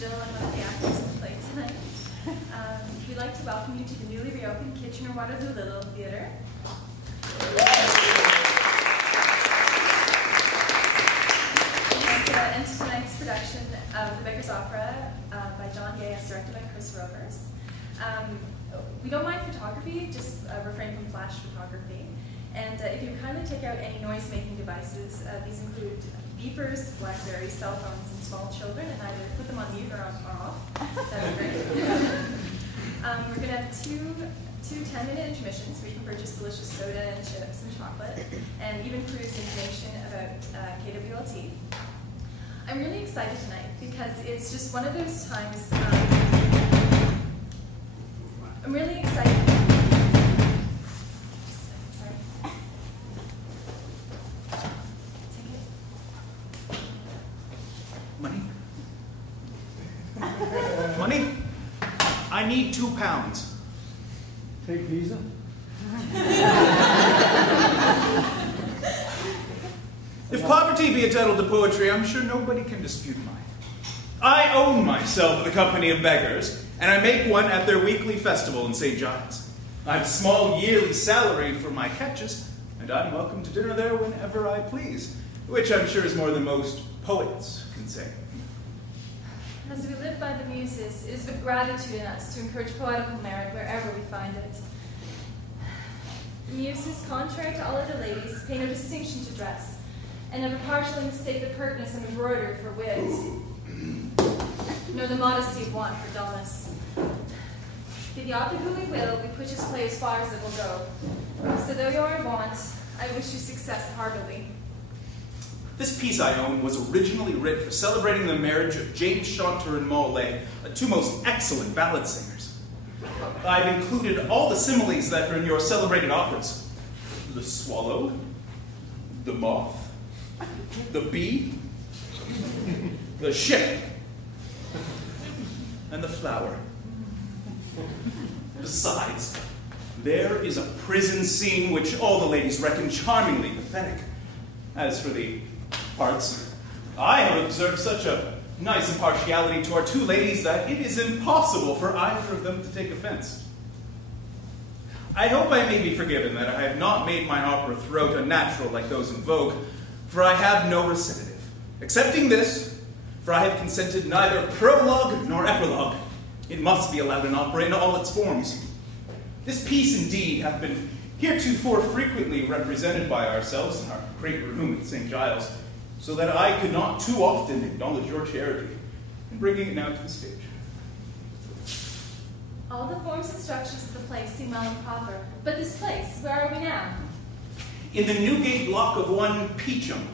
still am one of the actors in the play tonight. We'd like to welcome you to the newly reopened Kitchener-Waterloo Little Theatre. And tonight's production of the Beggar's Opera by John Gay, as directed by Rovers. We don't mind photography, just refrain from flash photography. And if you kindly take out any noise-making devices, these include beepers, Blackberries, cell phones, and small children, and either put them on mute or off. That would be great. We're going to have two 10-minute intermissions where you can purchase delicious soda and chips and chocolate, and even peruse information about KWLT. I'm really excited tonight because it's just one of those times. I'm really excited. Sorry. Take it. Money? Money? I need £2. Take Visa. If poverty be a title to poetry, I'm sure nobody can dispute mine. I own myself the company of beggars, and I make one at their weekly festival in St. Giles. I have a small yearly salary for my catches, and I'm welcome to dinner there whenever I please, which I'm sure is more than most poets can say. As we live by the muses, it is with gratitude in us to encourage poetical merit wherever we find it. The muses, contrary to all other ladies, pay no distinction to dress, and never partially mistake the pertness of embroidery for wit, nor the modesty of want for dullness. Be the author who we will, we push his play as far as it will go. So though you are in want, I wish you success heartily. This piece I own was originally writ for celebrating the marriage of James Chanter and Mollet, two most excellent ballad singers. I've included all the similes that are in your celebrated operas. The swallow, the moth, the bee, the ship, and the flower. Besides, there is a prison scene which all the ladies reckon charmingly pathetic. As for the parts, I have observed such a nice impartiality to our two ladies that it is impossible for either of them to take offense. I hope I may be forgiven that I have not made my opera throughout unnatural like those in vogue, for I have no recitative. Excepting this, for I have consented neither prologue nor epilogue. It must be allowed in opera in all its forms. This piece, indeed, hath been heretofore frequently represented by ourselves in our great room at St. Giles, so that I could not too often acknowledge your charity in bringing it now to the stage. All the forms and structures of the place seem well and proper, but this place, where are we now? In the Newgate block of one Peacham,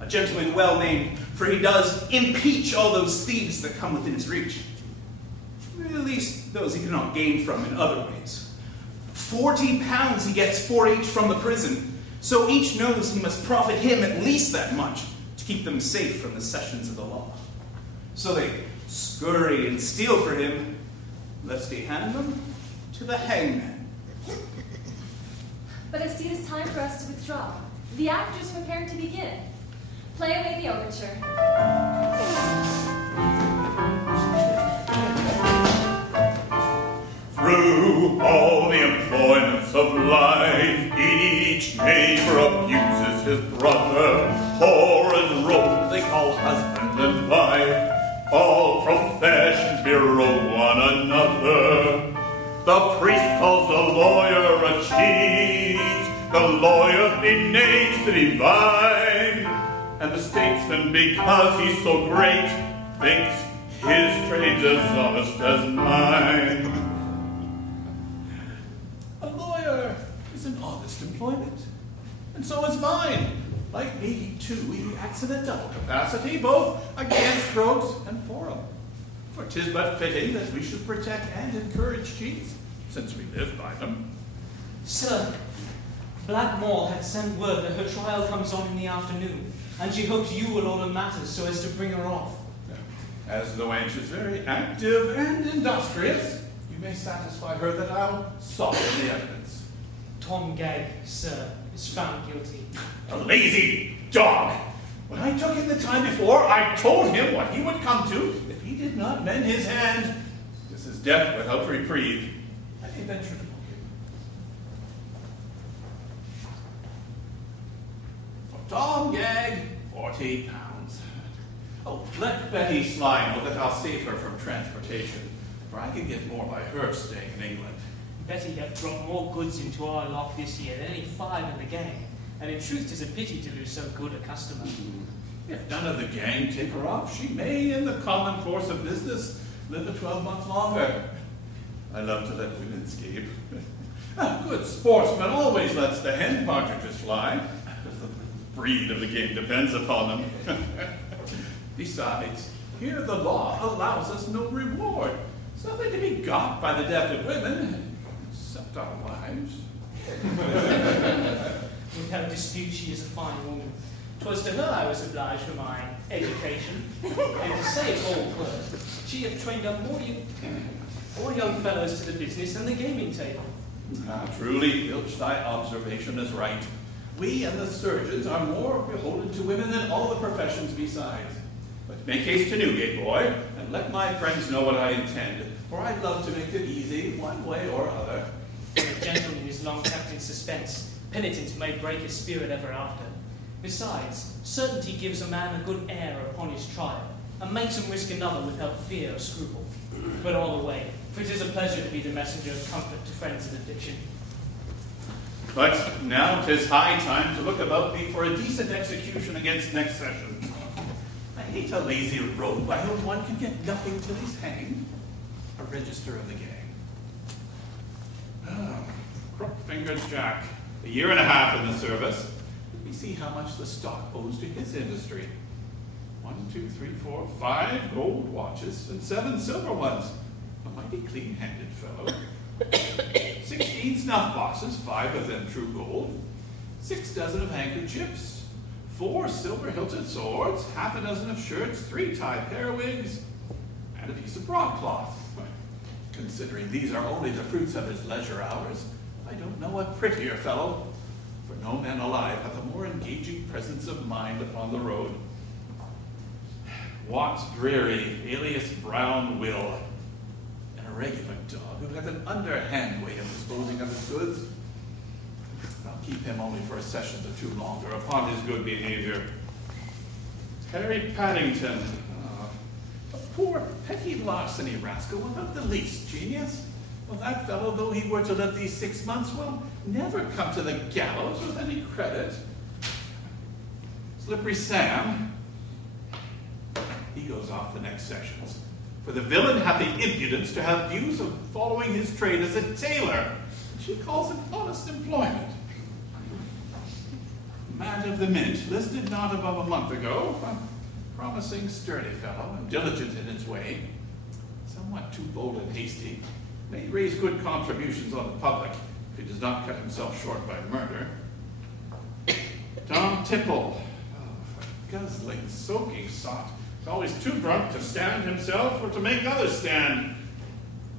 a gentleman well named, for he does impeach all those thieves that come within his reach. At least those he cannot gain from in other ways. £40 he gets for each from the prison, so each knows he must profit him at least that much to keep them safe from the sessions of the law. So they scurry and steal for him, lest he hand them to the hangman. But I see it is time for us to withdraw. The actors prepare to begin. Play away the overture. Through all the employments of life, each neighbor abuses his brother. Horrid rogues they call husband and wife. All professions berow one another. The priest calls the lawyer a cheat. The lawyer denames the divine. And the statesman, because he's so great, thinks his trade's as honest as mine. A lawyer is an honest employment, and so is mine. Like me, too, he acts in a double capacity, both against strokes and for 'em. For 'tis but fitting that we should protect and encourage cheats, since we live by them. Sir, Blackmore had sent word that her trial comes on in the afternoon, and she hopes you will order matters so as to bring her off. As the wench is very active and industrious, you may satisfy her that I'll soften the evidence. Tom Gag, sir, is found guilty. A lazy dog! When I took him the time before, I told him what he would come to if he did not mend his hand. This is death without reprieve. And he ventured to look in. For Tom Gag, 40 pounds. Oh, let Betty Sly know that I'll save her from transportation, for I can get more by her staying in England. Betty have dropped more goods into our lot this year than any 5 in the gang, and in truth 'tis a pity to lose so good a customer. If none of the gang take her off, she may, in the common course of business, live a 12-month longer. I love to let women escape. A good sportsman always lets the hen partridges fly, because the breed of the game depends upon them. Besides, here the law allows us no reward. It's nothing to be got by the death of women, except our wives. Without dispute, she is a fine woman. 'Twas to her I was obliged for my education. And to say it all word, she hath trained up more young fellows to the business than the gaming table. Ah, truly, Filch, thy observation is right. We and the surgeons are more beholden to women than all the professions besides. But make haste to Newgate, boy, and let my friends know what I intend, for I love to make it easy, one way or other. The gentleman is long kept in suspense. Penitent may break his spirit ever after. Besides, certainty gives a man a good air upon his trial, and makes him risk another without fear or scruple. But all the way, for it is a pleasure to be the messenger of comfort to friends in affliction. But now 'tis high time to look about me for a decent execution against next session. I hate a lazy rogue by whom one can get nothing till he's hanged. A register of the gang. Crook-fingered Jack, a year and a half in the service. Let me see how much the stock owes to his industry. 1, 2, 3, 4, 5 gold watches and 7 silver ones. A mighty clean-handed fellow. 16 snuff boxes, 5 of them true gold. 6 dozen of handkerchiefs. 4 silver-hilted swords, half a dozen of shirts, 3 tie periwigs, and a piece of broadcloth. Considering these are only the fruits of his leisure hours, I don't know a prettier fellow, for no man alive hath a more engaging presence of mind upon the road. Watts Dreary, alias Brown Will, an irregular dog who hath an underhand way of disposing of his goods. I'll keep him only for a session or 2 longer upon his good behavior. Harry Paddington, a poor petty larceny rascal without the least genius. Well, that fellow, though he were to live these 6 months, will never come to the gallows with any credit. Slippery Sam, he goes off the next sessions. For the villain hath the impudence to have views of following his trade as a tailor, which he calls an honest employment. Matt of the Mint, listed not above a month ago, a promising, sturdy fellow, and diligent in his way, somewhat too bold and hasty, may raise good contributions on the public if he does not cut himself short by murder. Tom Tipple, a guzzling, soaking sot, always too drunk to stand himself or to make others stand.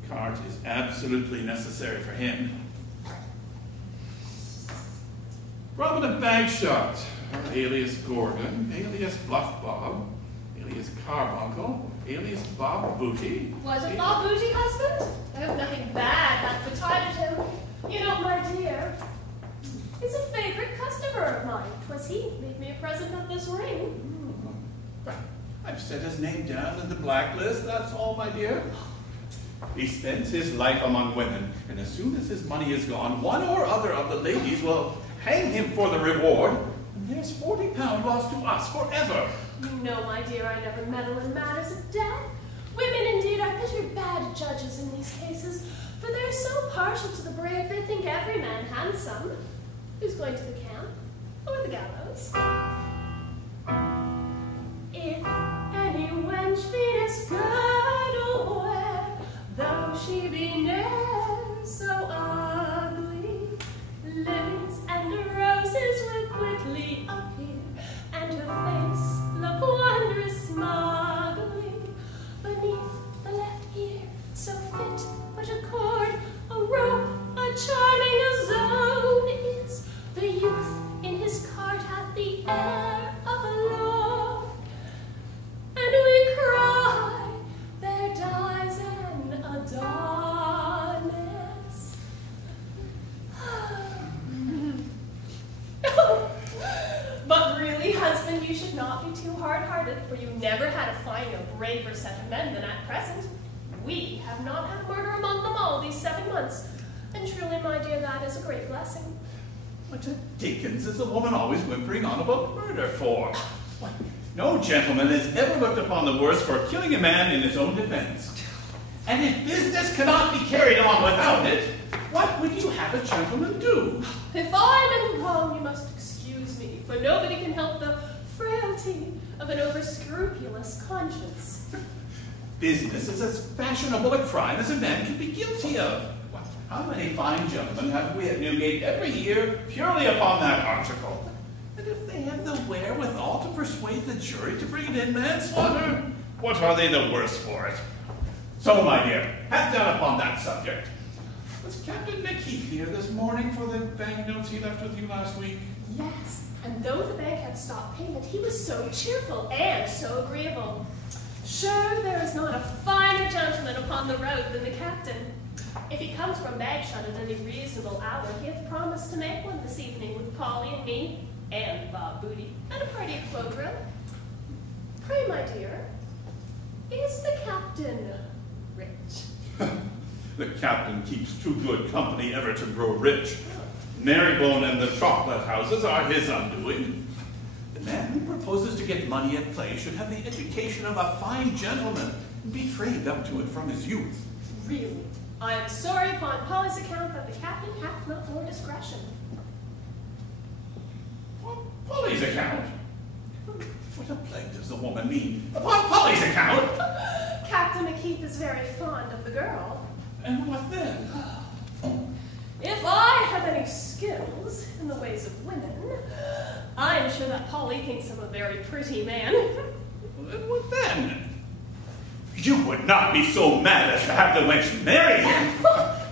Cart is absolutely necessary for him. Robin of Bagshot, alias Gordon, alias Bluff Bob, alias Carbuncle, alias Bob Booty. Was it Bob Booty, husband? I hope nothing bad hath betided him. You know, my dear, he's a favorite customer of mine. 'Twas he made me a present of this ring. I've set his name down in the blacklist, that's all, my dear. He spends his life among women, and as soon as his money is gone, one or other of the ladies will hang him for the reward, and there's £40 lost to us forever. You know, my dear, I never meddle in matters of death. Women, indeed, are bitter bad judges in these cases, for they're so partial to the brave they think every man handsome. Who's going to the camp? Or the gallows? If any wench be as girdle wear, though she be ne'er so ugly, lilies and roses will quickly appear, and her face look wondrous smugly. Beneath the left ear, so fit but a cord, a rope, a charming a zone is. The youth in his cart hath the air set of men than at present. We have not had murder among them all these 7 months, and truly, my dear, that is a great blessing. What the dickens is the woman always whimpering on about murder for? Why, no gentleman has ever looked upon the worse for killing a man in his own defense. And if business cannot be carried on without it, what would you have a gentleman do? If I'm in the wrong, you must excuse me, for nobody can help the frailty of an over-scrupulous conscience. Business is as fashionable a crime as a man can be guilty of. How many fine gentlemen have we at Newgate every year purely upon that article? And if they have the wherewithal to persuade the jury to bring it in manslaughter, what are they the worse for it? So, my dear, have done upon that subject. Was Captain McKeith here this morning for the bank notes he left with you last week? Yes, and though the bank had stopped payment, he was so cheerful and so agreeable. Sure, there is not a finer gentleman upon the road than the captain. If he comes from Bagshot at any reasonable hour, he hath promised to make one this evening with Polly and me, and Bob Booty, and a party of Clodrill. Pray, my dear, is the captain rich? The captain keeps too good company ever to grow rich. Marybone and the chocolate houses are his undoing. The man who proposes to get money at play should have the education of a fine gentleman and be trained up to it from his youth. Really, I am sorry upon Polly's account that the captain hath not more discretion. Upon Polly's account? What a plague does the woman mean? Upon Polly's account? Captain McKeith is very fond of the girl. And what then? If I have any skills in the ways of women, I am sure that Polly thinks him a very pretty man. And what then? You would not be so mad as to have the wench marry him.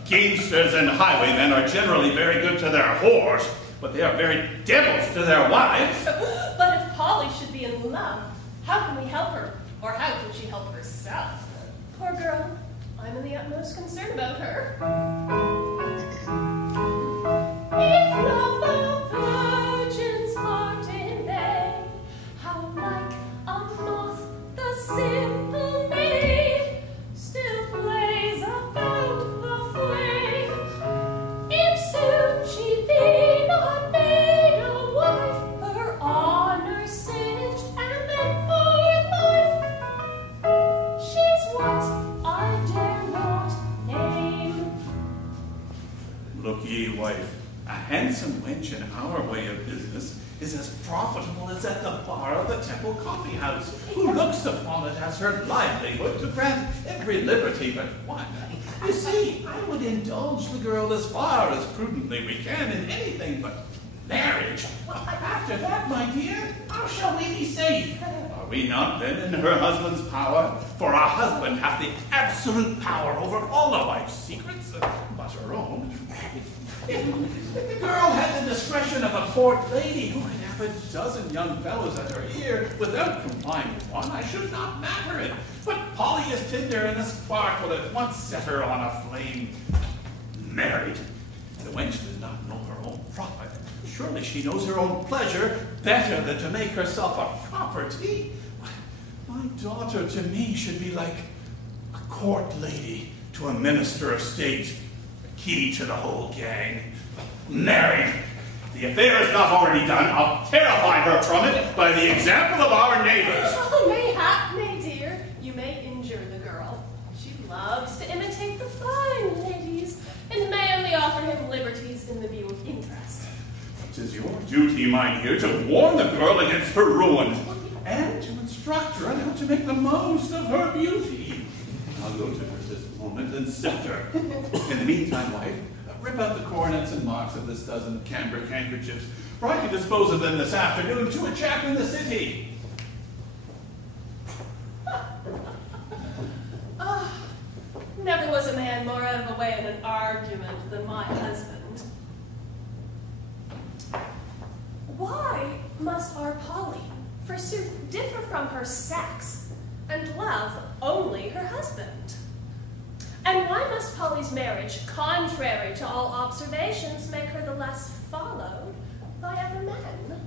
Gamesters and highwaymen are generally very good to their whores, but they are very devils to their wives. But if Polly should be in love, how can we help her? Or how can she help herself? Poor girl, I'm in the utmost concern about her. If love the virgin's heart in vain, how like a moth the simple maid still plays about the flame. If soon she be not made a wife, her honor singed, and then for life she's what I dare not name. Look ye, wife, a handsome wench in our way of business is as profitable as at the bar of the Temple Coffee House, who looks upon it as her livelihood to grant every liberty but one. You see, I would indulge the girl as far as prudently we can in anything but marriage. After that, my dear, how shall we be safe? Are we not then in her husband's power? For our husband hath the absolute power over all a wife's secrets, but her own. If the girl had the discretion of a court lady who could have a dozen young fellows at her ear without complying with one, I should not matter it. But Polly is tender, and a spark will at once set her on a flame. Married. The wench does not know her own profit. Surely she knows her own pleasure better than to make herself a property. My daughter to me should be like a court lady to a minister of state. Key to the whole gang. Married. The affair is not already done. I'll terrify her from it by the example of our neighbors. Oh, mayhap, my dear, you may injure the girl. She loves to imitate the fine ladies, and may only offer him liberties in the view of interest. It is your duty, my dear, to warn the girl against her ruin, and to instruct her on how to make the most of her beauty. I'll go to her this moment and sift her. In the meantime, wife, rip out the coronets and marks of this dozen cambric handkerchiefs, for I can dispose of them this afternoon to a chap in the city. Never was a man more out of the way in an argument than my husband. Why must our Polly, forsooth, differ from her sex, and love only her husband? And why must Polly's marriage, contrary to all observations, make her the less followed by other men?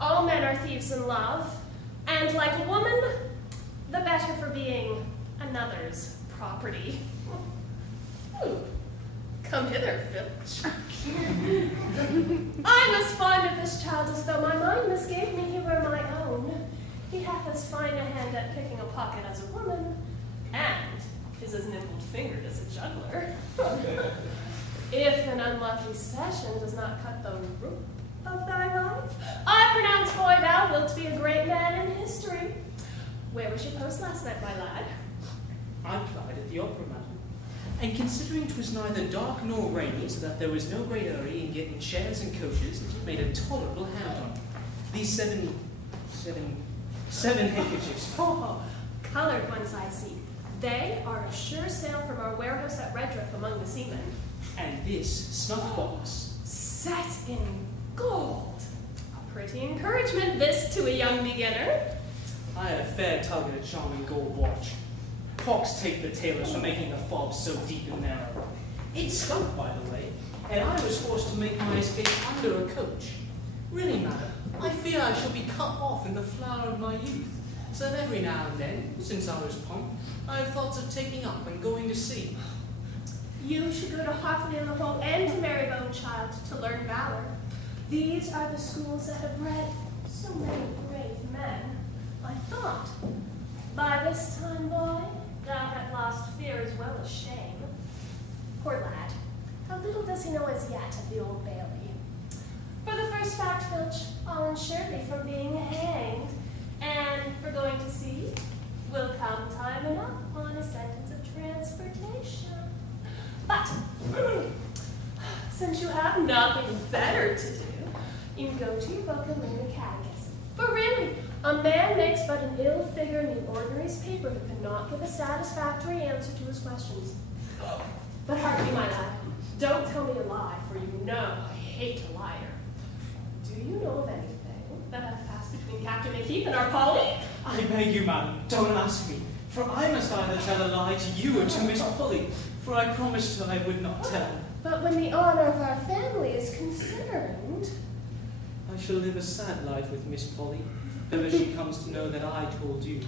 All men are thieves in love, and like a woman, the better for being another's property. Come hither, Filch. I'm as fond of this child as though my mind misgave me he were my own. He hath as fine a hand at picking a pocket as a woman, and is as nimble-fingered as a juggler. If an unlucky session does not cut the root of thy life, I pronounce, boy, thou wilt be a great man in history. Where was your post last night, my lad? I plied at the opera, madam. And considering 'twas neither dark nor rainy, so that there was no great hurry in getting chairs and coaches, it made a tolerable hand on it. These seven handkerchiefs. Oh, colored ones I see. They are a sure sale from our warehouse at Redruth among the seamen. And this snuff box. Set in gold. A pretty encouragement, this, to a young beginner. I had a fair tug at a charming gold watch. Pox take the tailors for making the fobs so deep and narrow. It stunk, by the way, and I was forced to make my escape under a coach. Really, madam, I fear I shall be cut off in the flower of my youth, so that every now and then, since I was punk, I have thoughts of taking up and going to sea. You should go to Hockley-in-the-Hole and to Marybone, child, to learn valor. These are the schools that have bred so many brave men. I thought, by this time, boy, thou had lost fear as well as shame. Poor lad, how little does he know as yet of the Old Bailey. For the first fact, Filch, I'll insure thee from being hanged, and for going to sea will come time enough on a sentence of transportation. But, since you have nothing better to do, you can go to your book and learn the catechism. For really, a man makes but an ill figure in the ordinary's paper who cannot give a satisfactory answer to his questions. But hark me, my lad, don't tell me a lie, for you know I hate a liar. Do you know of anything that hath passed between Captain McKeith and our Polly? I beg you, madam, don't ask me, for I must either tell a lie to you or to Miss Polly, for I promised her I would not tell. But when the honor of our family is concerned... I shall live a sad life with Miss Polly, ever she comes to know that I told you.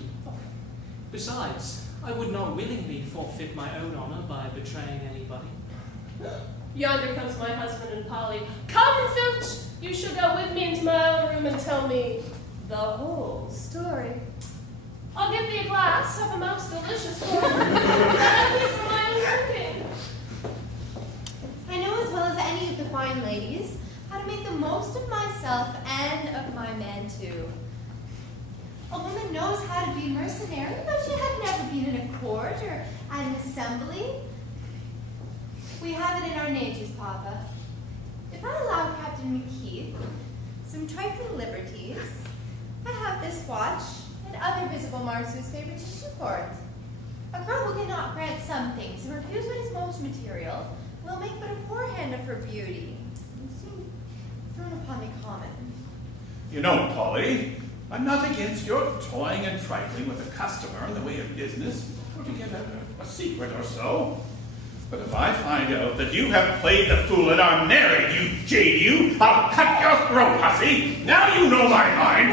Besides, I would not willingly forfeit my own honor by betraying anybody. Yonder comes my husband and Polly. Come, Filch! You shall go with me into my own room and tell me the whole story. I'll give thee a glass of a most delicious wine, and for my own drinking. I know as well as any of the fine ladies how to make the most of myself and of my man too. A woman knows how to be mercenary, but she had never been in a court or at an assembly. We have it in our natures, Papa. If I allow Captain McKeith some trifling liberties, I have this watch and other visible marks of his favoritism to court. A girl who cannot grant some things and refuse what is most material will make but a poor hand of her beauty, and soon thrown upon the common. You know, Polly, I'm not against your toying and trifling with a customer in the way of business or to get a secret or so. But if I find out that you have played the fool and are married, you jade you, I'll cut your throat, hussy. Now you know my mind.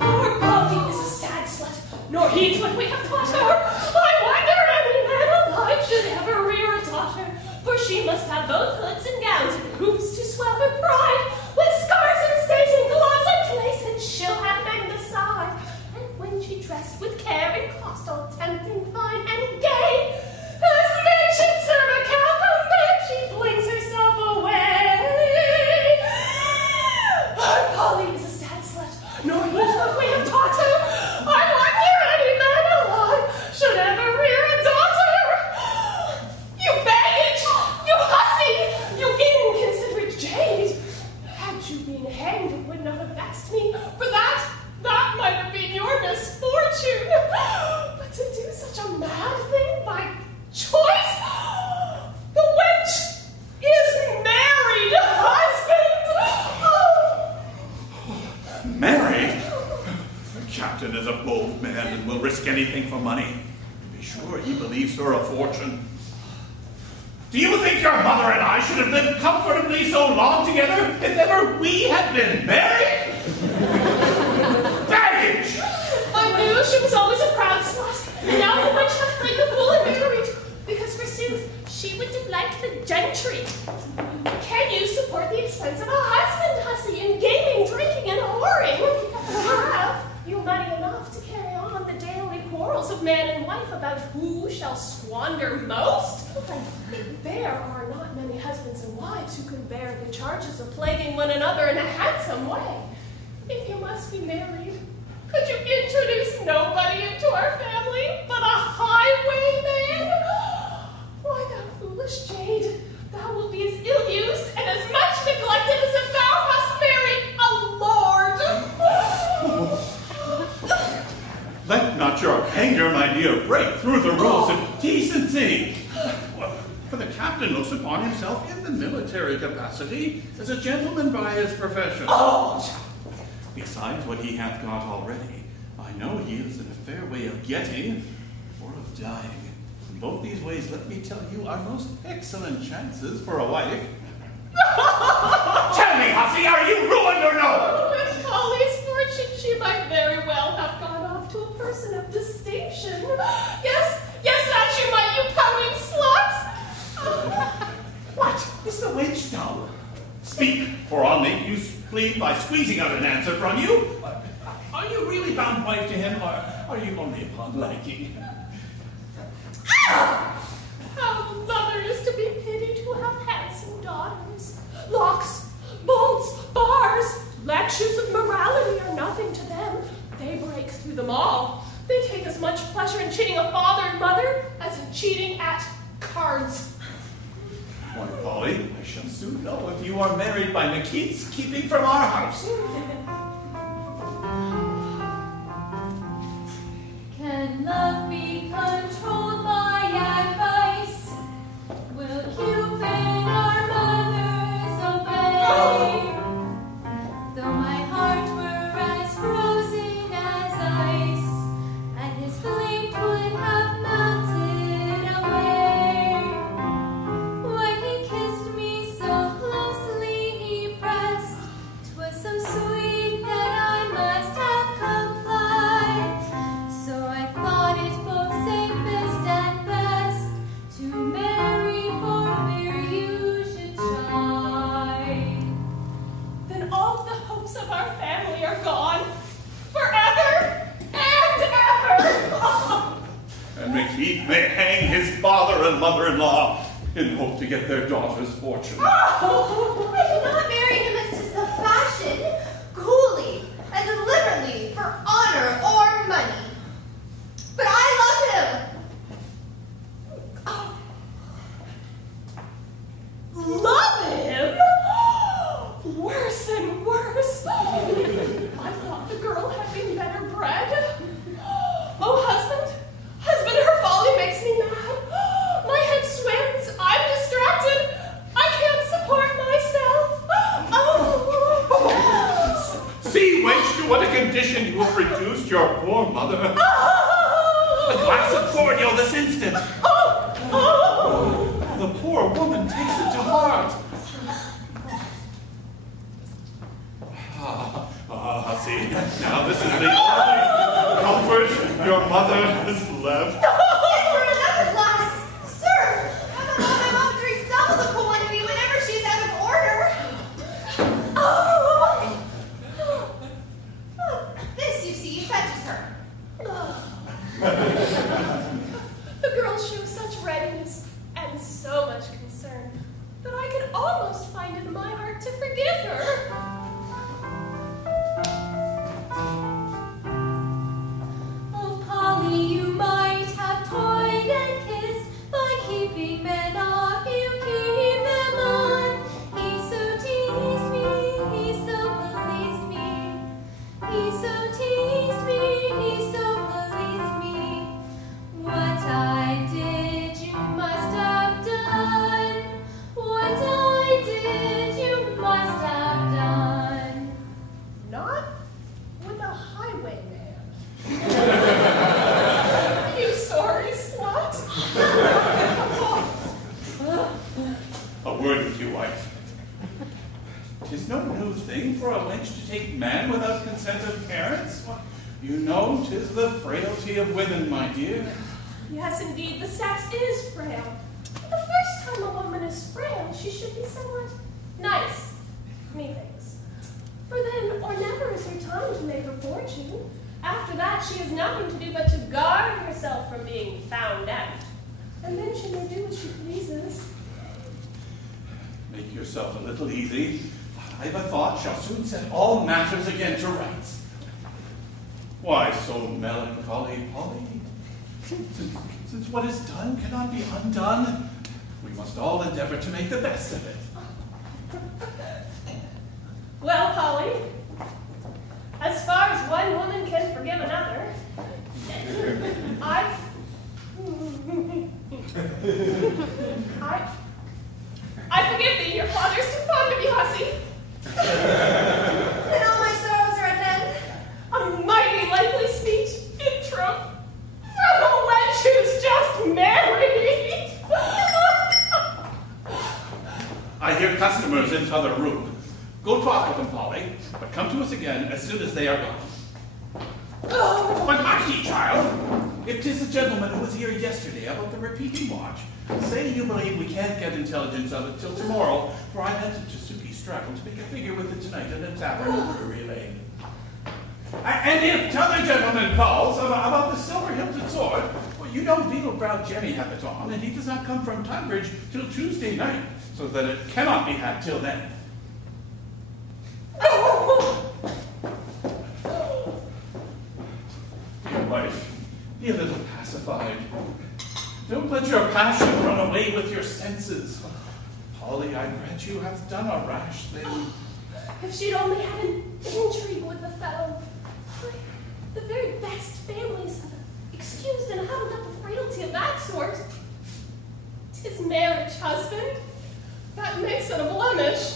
Our Polly is a sad slut, nor heeds what we have taught her. I wonder any man alive should ever rear a daughter, for she must have both hoods and gowns and hoops to swell her pride, with scarves and stays and gloves and lace, and she'll have men beside. And when she dressed with care and cost, all tempting, fine, and gay, as men should serve a cap, and then she flings herself away. Our Polly is a sad slut, nor heeds what we have taught her. I wonder any man alive should ever rear a daughter. You baggage, you hussy, you inconsiderate jade. Had you been hanged, it would not have vexed me, for that might have been your misfortune. But to do such a mad thing by choice, the wench is married, husband. Married? The captain is a bold man and will risk anything for money. To be sure, he believes her a fortune. Do you think your mother and I should have lived comfortably so long together if ever we had been married? Baggage! though she was always a proud slut, and now the wench hath played the fool and married, because forsooth she would delight the gentry. Can you support the expense of a husband, hussy, in gaming, drinking, and whoring? Have you money enough to carry on the daily quarrels of man and wife about who shall squander most? I think there are not many husbands and wives who can bear the charges of plaguing one another in a handsome way. If you must be married, could you introduce nobody into our family but a highwayman? Why, thou foolish jade, thou wilt be as ill-used and as much neglected as if thou hast married a lord. Let not your anger, my dear, break through the rules of decency. For the captain looks upon himself in the military capacity as a gentleman by his profession. Besides what he hath got already, I know he is in a fair way of getting or of dying. In both these ways, let me tell you, are most excellent chances for a wife. Tell me, hussy, are you ruined or no? With Polly's fortune, she might very well have gone off to a person of distinction. Yes, that you might, you pouting slut! What? Is the wench dumb? Speak, for I'll make you plead by squeezing out an answer from you. Are you really bound wife to him, or are you only upon liking? How the mother is to be pitied who have handsome daughters. Locks, bolts, bars, lectures of morality are nothing to them. They break through them all. They take as much pleasure in cheating a father and mother as in cheating at cards. Why, Polly, I shall soon know if you are married by McKeith's keeping from our house. Can love be controlled by advice? Will Cupid our mothers obey? Though my heart were as frozen as ice, and his flame would have melted away. When he kissed me so closely he pressed, 'twas so sweet that I must have complied. So I thought it both safest and best to marry for fear you should chide. Then all the hopes of our family are gone, forever and ever. And McKeith may hang his father and mother-in-law in hope to get their daughter's fortune. Oh, I cannot marry him as 'tis the fashion, coolly and deliberately for honor or money. But I love him. Love him? Worse and worse. I thought the girl had been better bred. Oh, husband, her folly makes me mad. My head swims. I'm distracted. I can't support myself. Oh. See, wench, to what a condition you have reduced your poor mother. A glass of cordial this instant. The poor woman takes it to heart. See, now this is the only comfort your mother has left. Get her another glass. Sir, how about my mom drinks double the quantity whenever she's out of order? This, you see, fetches her. The girl shows such readiness and so much concern that I could almost find it in my heart to forgive her. Oh, Polly, you might have toyed and kissed by keeping men off, you keep them on. He so teased me, he so pleased me. He so teased me, he so pleased me. What I did, you must have done. What I did, you must have done. Not with a highwayman. You sorry slut. A word with you, wife. 'Tis no new thing for a wench to take man without consent of parents. You know 'tis the frailty of women, my dear. Yes, indeed, the sex is frail. But the first time a woman is frail, she should be somewhat nice, methinks. For then or never is her time to make her fortune. After that, she has nothing to do but to guard herself from being found out. And then she may do as she pleases. Make yourself a little easy. I've a thought shall soon set all matters again to rights. Why so melancholy, Polly? Since what is done cannot be undone, we must all endeavor to make the best of it. Well, Polly, as far as one woman can forgive another, I forgive thee. Your father's too fond of you, hussy. And all my sorrows are at end. A mighty likely speech, in truth, from a wench who's just married. I hear customers in t'other room. Go talk with them, Polly, but come to us again as soon as they are gone. Oh. But hush ye, child. If 'tis the gentleman who was here yesterday about the repeating watch, say you believe we can't get intelligence of it till tomorrow, for I meant to Suki Strackle to make a figure with it tonight in a tavern in Brewery Lane. And if t'other gentleman calls about the silver-hilted sword, well, you know Beetle-browed Jenny hath it on, and he does not come from Tunbridge till Tuesday night, so that it cannot be had till then. Dear wife, be a little pacified. Don't let your passion run away with your senses. Polly, I grant you hath done a rash thing. If she'd only had an intrigue with the fellow. The very best families have excused and huddled up a frailty of that sort. 'Tis marriage, husband. That makes it a blemish.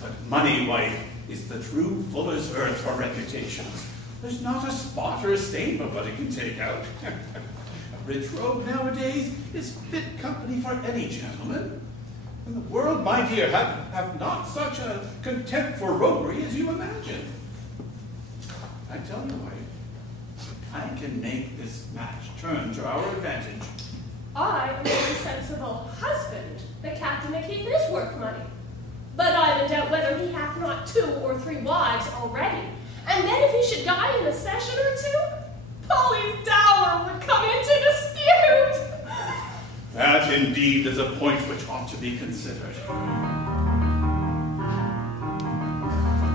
But money, wife, is the true fuller's earth for reputations. There's not a spot or a stain but what it can take out. A rich rogue nowadays is fit company for any gentleman. And the world, my dear, have not such a contempt for roguery as you imagine. I tell you, wife, I can make this match turn to our advantage. I am a sensible husband. The captain may keep his work money. But I'm in doubt whether he hath not 2 or 3 wives already. And then if he should die in a session or 2, Polly's dower would come into dispute. That indeed is a point which ought to be considered.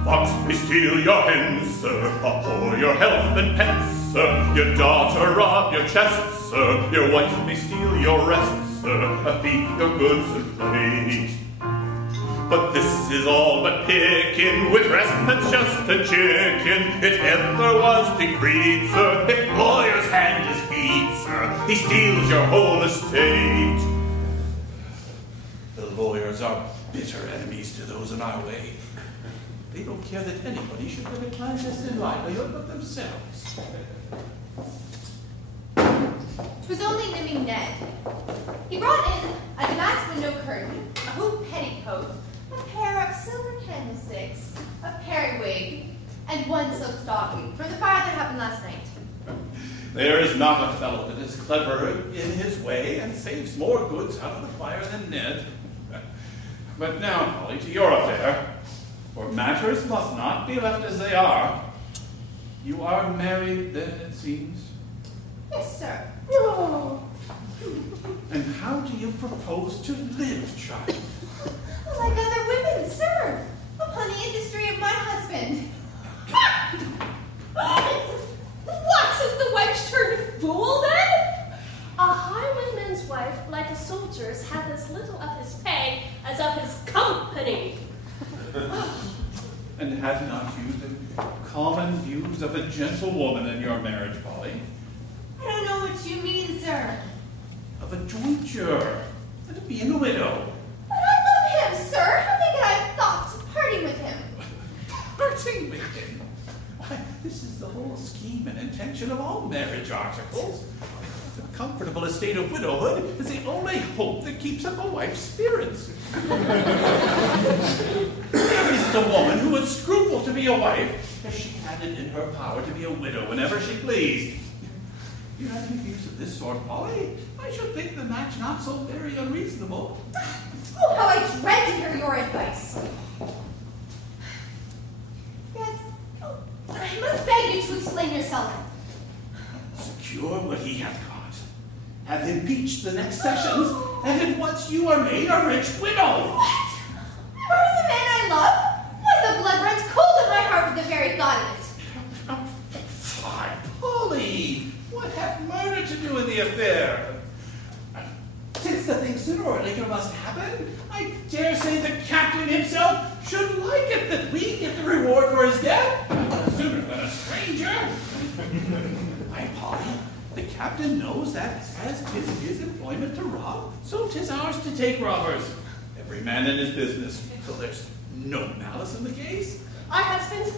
Fox may steal your hens, sir, or your health and pence, sir, your daughter rob your chest, sir, your wife may steal your rest, sir, a thief your goods and plate. But this is all but picking, with respect just a chicken. It ever was decreed, sir, if lawyer's hand is feet, sir, he steals your whole estate. The lawyers are bitter enemies to those in our way. They don't care that anybody should live a clandestine livelihood but themselves. 'Twas only Nimming Ned. He brought in a damask window curtain, a hoop petticoat, a pair of silver candlesticks, a periwig, and 1 silk stocking for the fire that happened last night. There is not a fellow that is clever in his way and saves more goods out of the fire than Ned. But now, Polly, to your affair, for matters must not be left as they are. You are married then, it seems? Yes, sir. Oh. And how do you propose to live, child? Like other women, sir, upon the industry of my husband. What, is the wench turned fool then? A highwayman's wife, like a soldier's, hath as little of his pay as of his company. And had not you the common views of a gentlewoman in your marriage, Polly? I don't know what you mean, sir. Of a jointure, and of being a widow. But I love him, sir. How could I have thoughts of parting with him? Parting with him? Why, this is the whole scheme and intention of all marriage articles. The comfortable estate of widowhood is the only hope that keeps up a wife's spirits. isn't a woman who would scruple to be a wife if she had it in her power to be a widow whenever she pleased. You have any views of this sort, Polly? I should think the match not so very unreasonable. Oh, how I dread to hear your advice. Yet, I must beg you to explain yourself. Secure what he hath got. Have impeached the next sessions, and at once you are made a rich widow. What? Murder the man I love? Why, the blood runs cold in my heart with the very thought of it. Fie, Polly! What hath murder to do in the affair? Since the thing sooner or later must happen, I dare say the captain himself should like it that we get the reward for his death sooner than a stranger. Aye, Polly, the captain knows that as 'tis his employment to rob, so 'tis ours to take robbers. Every man in his business, so there's no malice in the case. Our husband,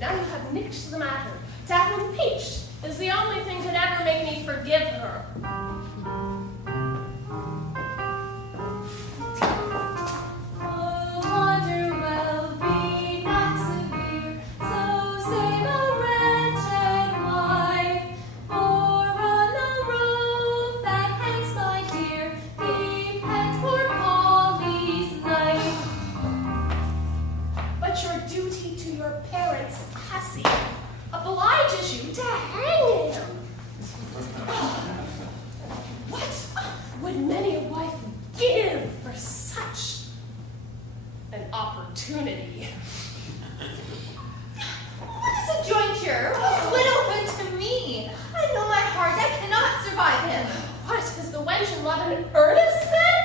now you have nicked the matter. To have impeached is the only thing could ever make me forgive her. Obliges you to hang him. What would many a wife give for such an opportunity? What is a jointure? What is widowhood to me? I know my heart, I cannot survive him. What, is the wench in love in earnest then?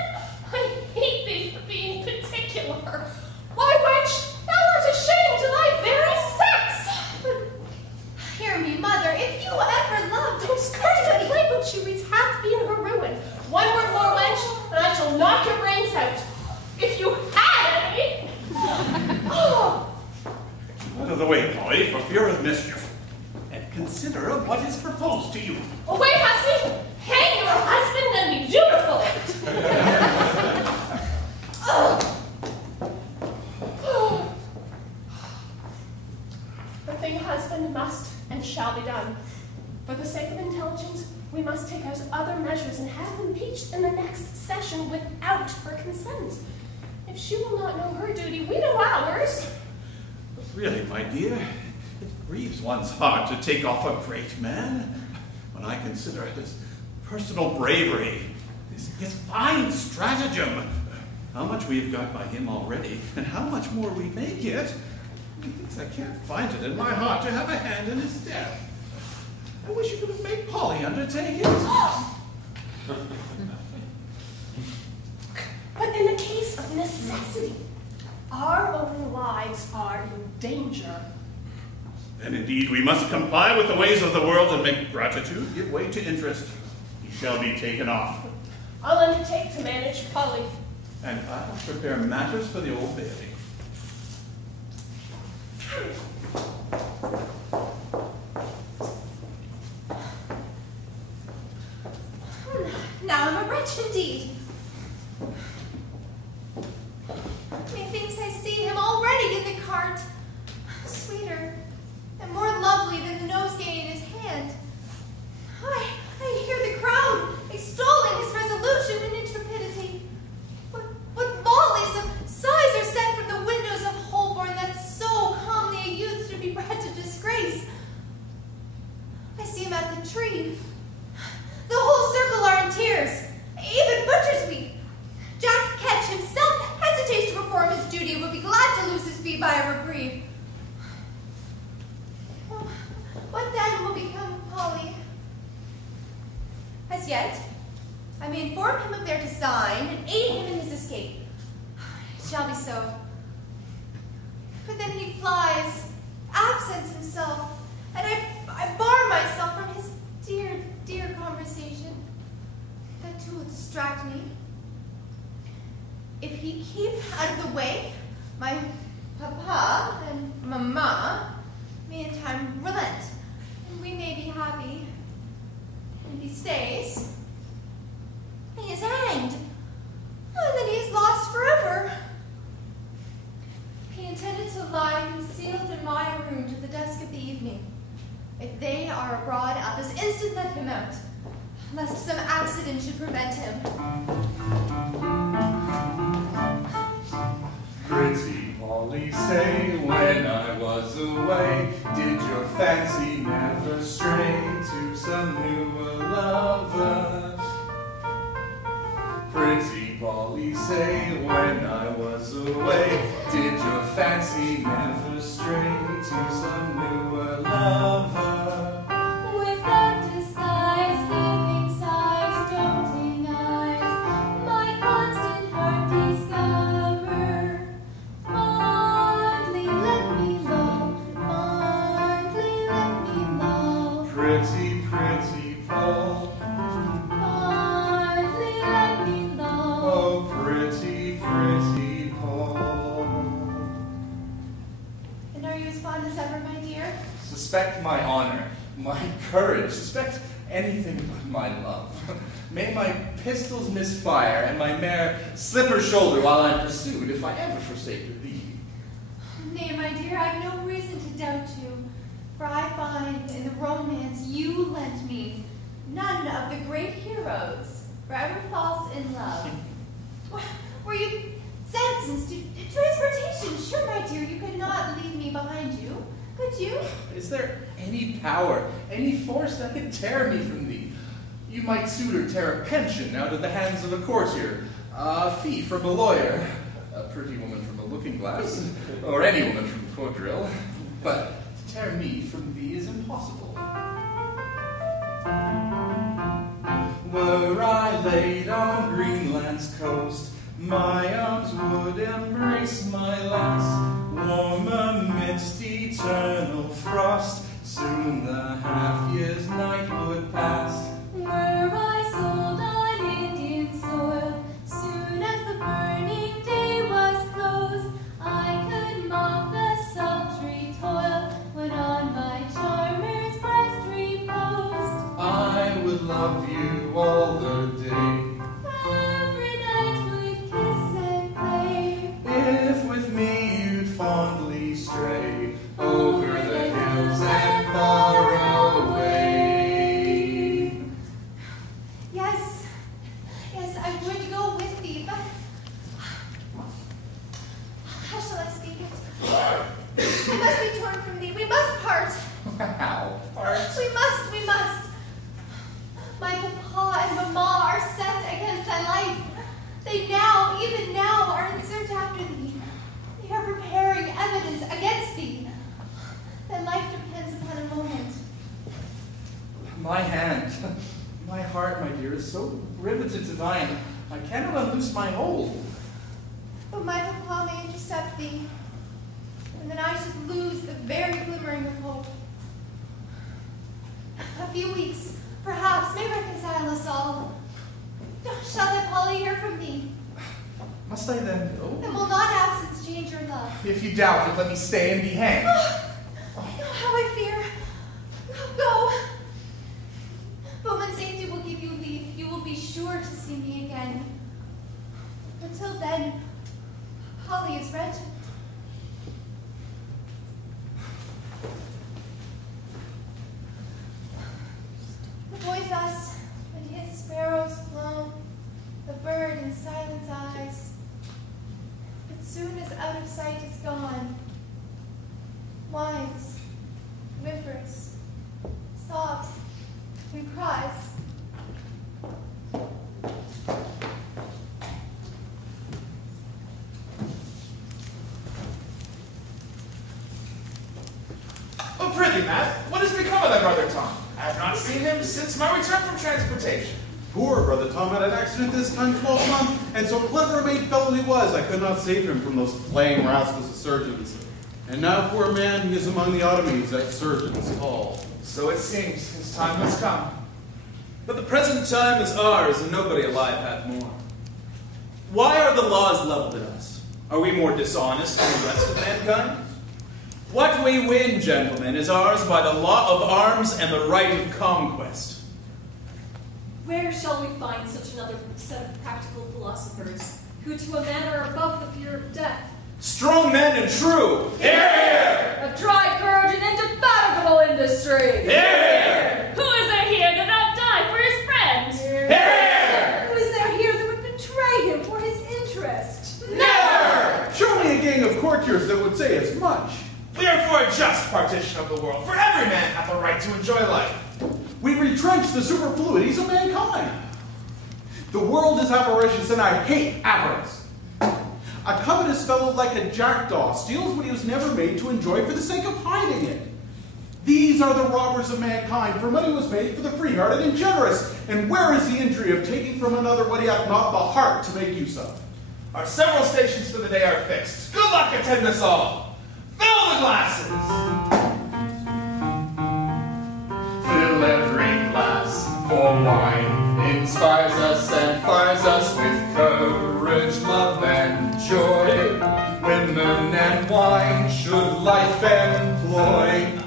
I hate thee for being particular. Why, wench, thou art ashamed to thy very sex. Hear me, mother, if you ever loved Those cursed playbooks she reads hath been her ruin. One word more, wench, and I shall knock your brains out. If you had any. Oh. Out of the way, Polly, for fear of mischief, and consider of what is proposed to you. Away, hussy! Hang your husband and be dutiful! The thing husband must and shall be done. For the sake of intelligence, we must take our other measures and have him impeached in the next session without her consent. If she will not know her duty, we know ours. But really, my dear, it grieves one's heart to take off a great man. When I consider his personal bravery, his fine stratagem, how much we've got by him already, and how much more we may get, methinks I can't find it in my heart to have a hand in his death. I wish you could have made Polly undertake it. But in the case of necessity, our own lives are in danger. Then indeed we must comply with the ways of the world and make gratitude give way to interest. He shall be taken off. I'll undertake to manage Polly. And I'll prepare matters for the Old Bailey. Now I'm a wretch indeed. Methinks I see him already in the cart, sweeter and more lovely than the nosegay in his hand. I hear the crowd extolling his resolution and intrepidity. What volleys of sighs are sent from the windows of Holborn that so calmly a youth should be brought to disgrace. I see him at the tree. The whole circle are in tears. Even butchers weep. Jack Ketch himself hesitates to perform his duty and would be glad to lose his fee by a reprieve. What then will become of Polly? As yet, I may inform him of their design and aid him in his escape. It shall be so. But then he flies, absents himself, and I bar myself from his dear, dear conversation. That too will distract me. If he keep out of the way, my papa and mamma may in time relent, and we may be happy. And if he stays, he is hanged, and then he is lost forever. He intended are abroad, I'll this instant let him out, lest some accident should prevent him. Pretty Polly, say, when I was away, did your fancy never stray to some newer lover? Pretty Polly, say, when I was away, did your fancy never stray to some newer lover? Without disguise, giving sighs, doting eyes, my constant heart discover. Fondly let me lull, fondly let me lull. Pretty, pretty Paul. Fondly let me lull. Oh, pretty, pretty Paul. And are you as fond as ever, my dear? Suspect my honor, my courage, suspect anything but my love. May my pistols misfire and my mare slip her shoulder while I'm pursued, if I ever forsake thee. Nay, my dear, I've no reason to doubt you, for I find in the romance you lent me none of the great heroes forever false in love. Were you sentenced to transportation? Sure, my dear, you could not leave me behind you, could you? Is there any power, any force that could tear me from thee? You might sooner tear a pension out of the hands of a courtier, a fee from a lawyer, a pretty woman from a looking-glass, or any woman from a quadrille, but to tear me from thee is impossible. Were I laid on Greenland's coast, my arms would embrace my lass, warm amidst eternal frost. Soon the half-year's night would pass. Were I sold on Indian soil, soon as the burning day was closed, I could mock the sultry toil when on my charmer's breast reposed. I would love you all the day, Every night we'd kiss and play. if with me you'd fondly stray over the hills and far away. Yes, yes, I would go with thee, but how shall I speak it? I must be torn from thee. We must part. How? Hearts? We must. My papa and mamma are set against thy life. They now, even now, are in search after thee. They are preparing evidence against thee. Thy life depends upon a moment. My hand, my heart, my dear, is so riveted to thine, I cannot unloose my hold. But my papa may intercept thee, and then I should lose the very glimmering of hope. A few weeks, perhaps, may reconcile us all. Shall thy Polly hear from thee? Must I then go? And will not absence change your love? If you doubt it, let me stay and be hanged. Oh, how I fear. Go. But when safety will give you leave, you will be sure to see me again. Until then, Polly is wretched. The boy thus, and his sparrows flown, the bird in silence eyes. But soon as out of sight is gone, whines, whimpers, sobs, and cries. Oh, prithee, Matt, what has become of thy brother Tom? I have not seen him since my return from transportation. Poor brother Tom had an accident this time 12 months, and so clever a made fellow he was, I could not save him from those flaying rascals of surgeons. And now, poor man, he is among the Ottomans at surgeons' hall. So it seems his time has come. But the present time is ours, and nobody alive hath more. Why are the laws leveled at us? Are we more dishonest than the rest of mankind? What we win, gentlemen, is ours by the law of arms and the right of conquest. Where shall we find such another set of practical philosophers, who to a man are above the fear of death? Strong men and true! Hear, hear! A dry, courage, and indefatigable industry! Hear, hear! retrench the superfluities of mankind. The world is avaricious, and I hate avarice. A covetous fellow like a jackdaw steals what he was never made to enjoy for the sake of hiding it. These are the robbers of mankind, for money was made for the free-hearted and generous. And where is the injury of taking from another what he hath not the heart to make use of? Our several stations for the day are fixed. Good luck attend us all. Fill the glasses. Fill every glass, for wine inspires us and fires us with courage, love, and joy. Women and wine should life employ.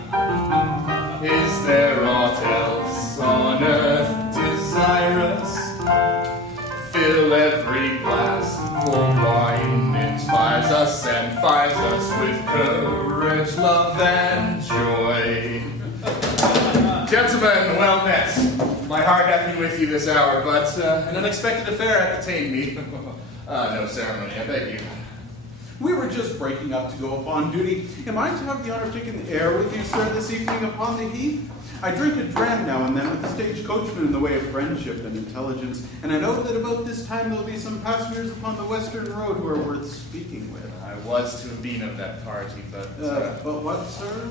Is there aught else on earth desirous? Fill every glass, for wine inspires us and fires us with courage, love, and joy. Gentlemen, well met. My heart hath been with you this hour, but an unexpected affair hath detained me. No ceremony, I beg you. We were just breaking up to go upon duty. Am I to have the honor of taking the air with you, sir, this evening upon the heath? I drink a dram now and then with the stage coachman in the way of friendship and intelligence, and I know that about this time there'll be some passengers upon the western road who are worth speaking with. I was to have been of that party, but... But what, sir?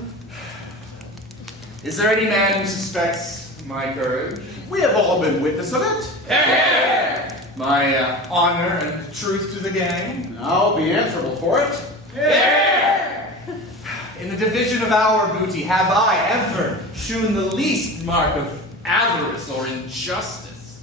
Is there any man who suspects my courage? We have all been witness of it. Yeah! My honor and truth to the gang? I'll be answerable for it. Yeah! In the division of our booty, have I ever shewn the least mark of avarice or injustice?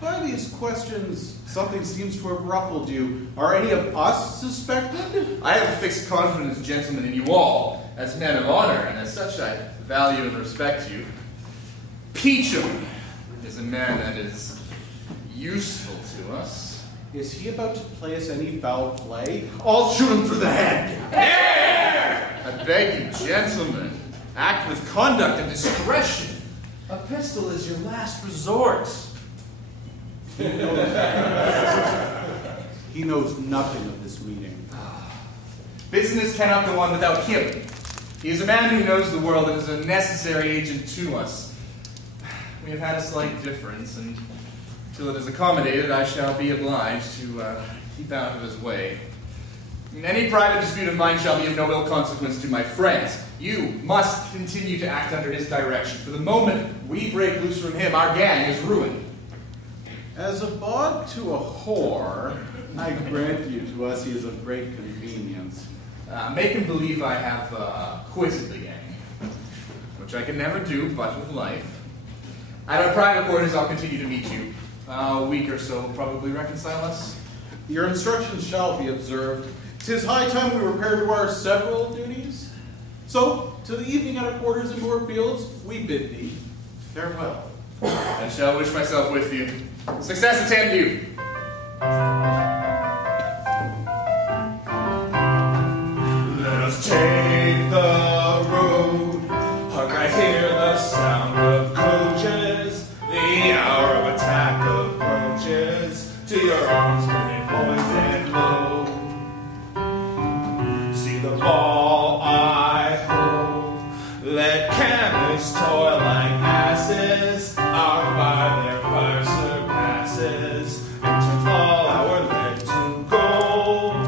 By these questions, something seems to have ruffled you. Are any of us suspected? I have fixed confidence, gentlemen, in you all, as men of honor, and as such I value and respect you. Peachum is a man that is useful to us. Is he about to play us any foul play? I'll shoot him through the head. Yeah! I beg you, gentlemen, act with conduct and discretion. A pistol is your last resort. He knows nothing of this meeting. Business cannot go on without him. He is a man who knows the world and is a necessary agent to us. We have had a slight difference, and till it is accommodated, I shall be obliged to keep out of his way. Any private dispute of mine shall be of no ill consequence to my friends. You must continue to act under his direction. For the moment we break loose from him, our gang is ruined. As a bawd to a whore, I grant you to us he is of great convenience. Make him believe I have quitted the gang, which I can never do but with life. At our private quarters, I'll continue to meet you. A week or so will probably reconcile us. Your instructions shall be observed. 'Tis high time we repair to our several duties. So, till the evening at our quarters in Moorfields, we bid thee farewell. I shall wish myself with you. Success attend you. Let us take the road. Hark, I hear the sound of coaches. The hour of attack approaches. To your arms, burning boys and low. See the ball I hold. Let cannons toil like asses. Our fire their fire surpasses, and turns all our lead to gold.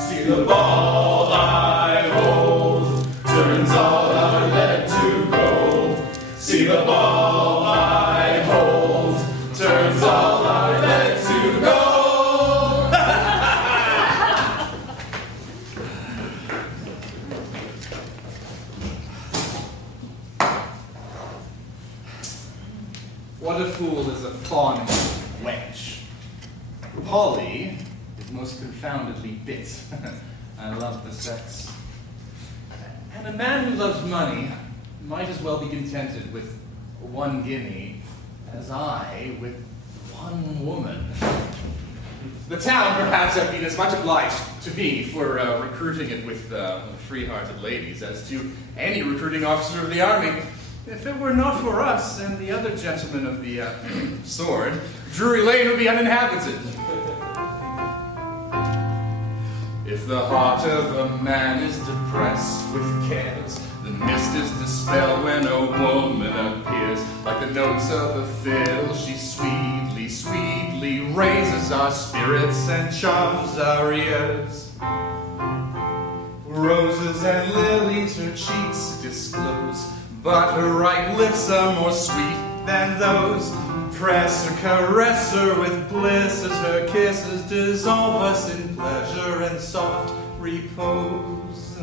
See the ball I hold, turns all our lead to gold. See the ball I hold, turns all our lead to gold. What a fool is a fawning wench. Polly is most confoundedly bit. I love the sex. And a man who loves money might as well be contented with 1 guinea as I with 1 woman. The town, perhaps, have been as much obliged to me for recruiting it with free-hearted ladies as to any recruiting officer of the army. If it were not for us and the other gentlemen of the sword, Drury Lane would be uninhabited. If the heart of a man is depressed with cares, the mist is dispelled when a woman appears. Like the notes of a fiddle, she sweetly, sweetly raises our spirits and charms our ears. Roses and lilies her cheeks disclose, but her ripe lips are more sweet than those. Press her, caress her with bliss as her kisses dissolve us in pleasure and soft repose.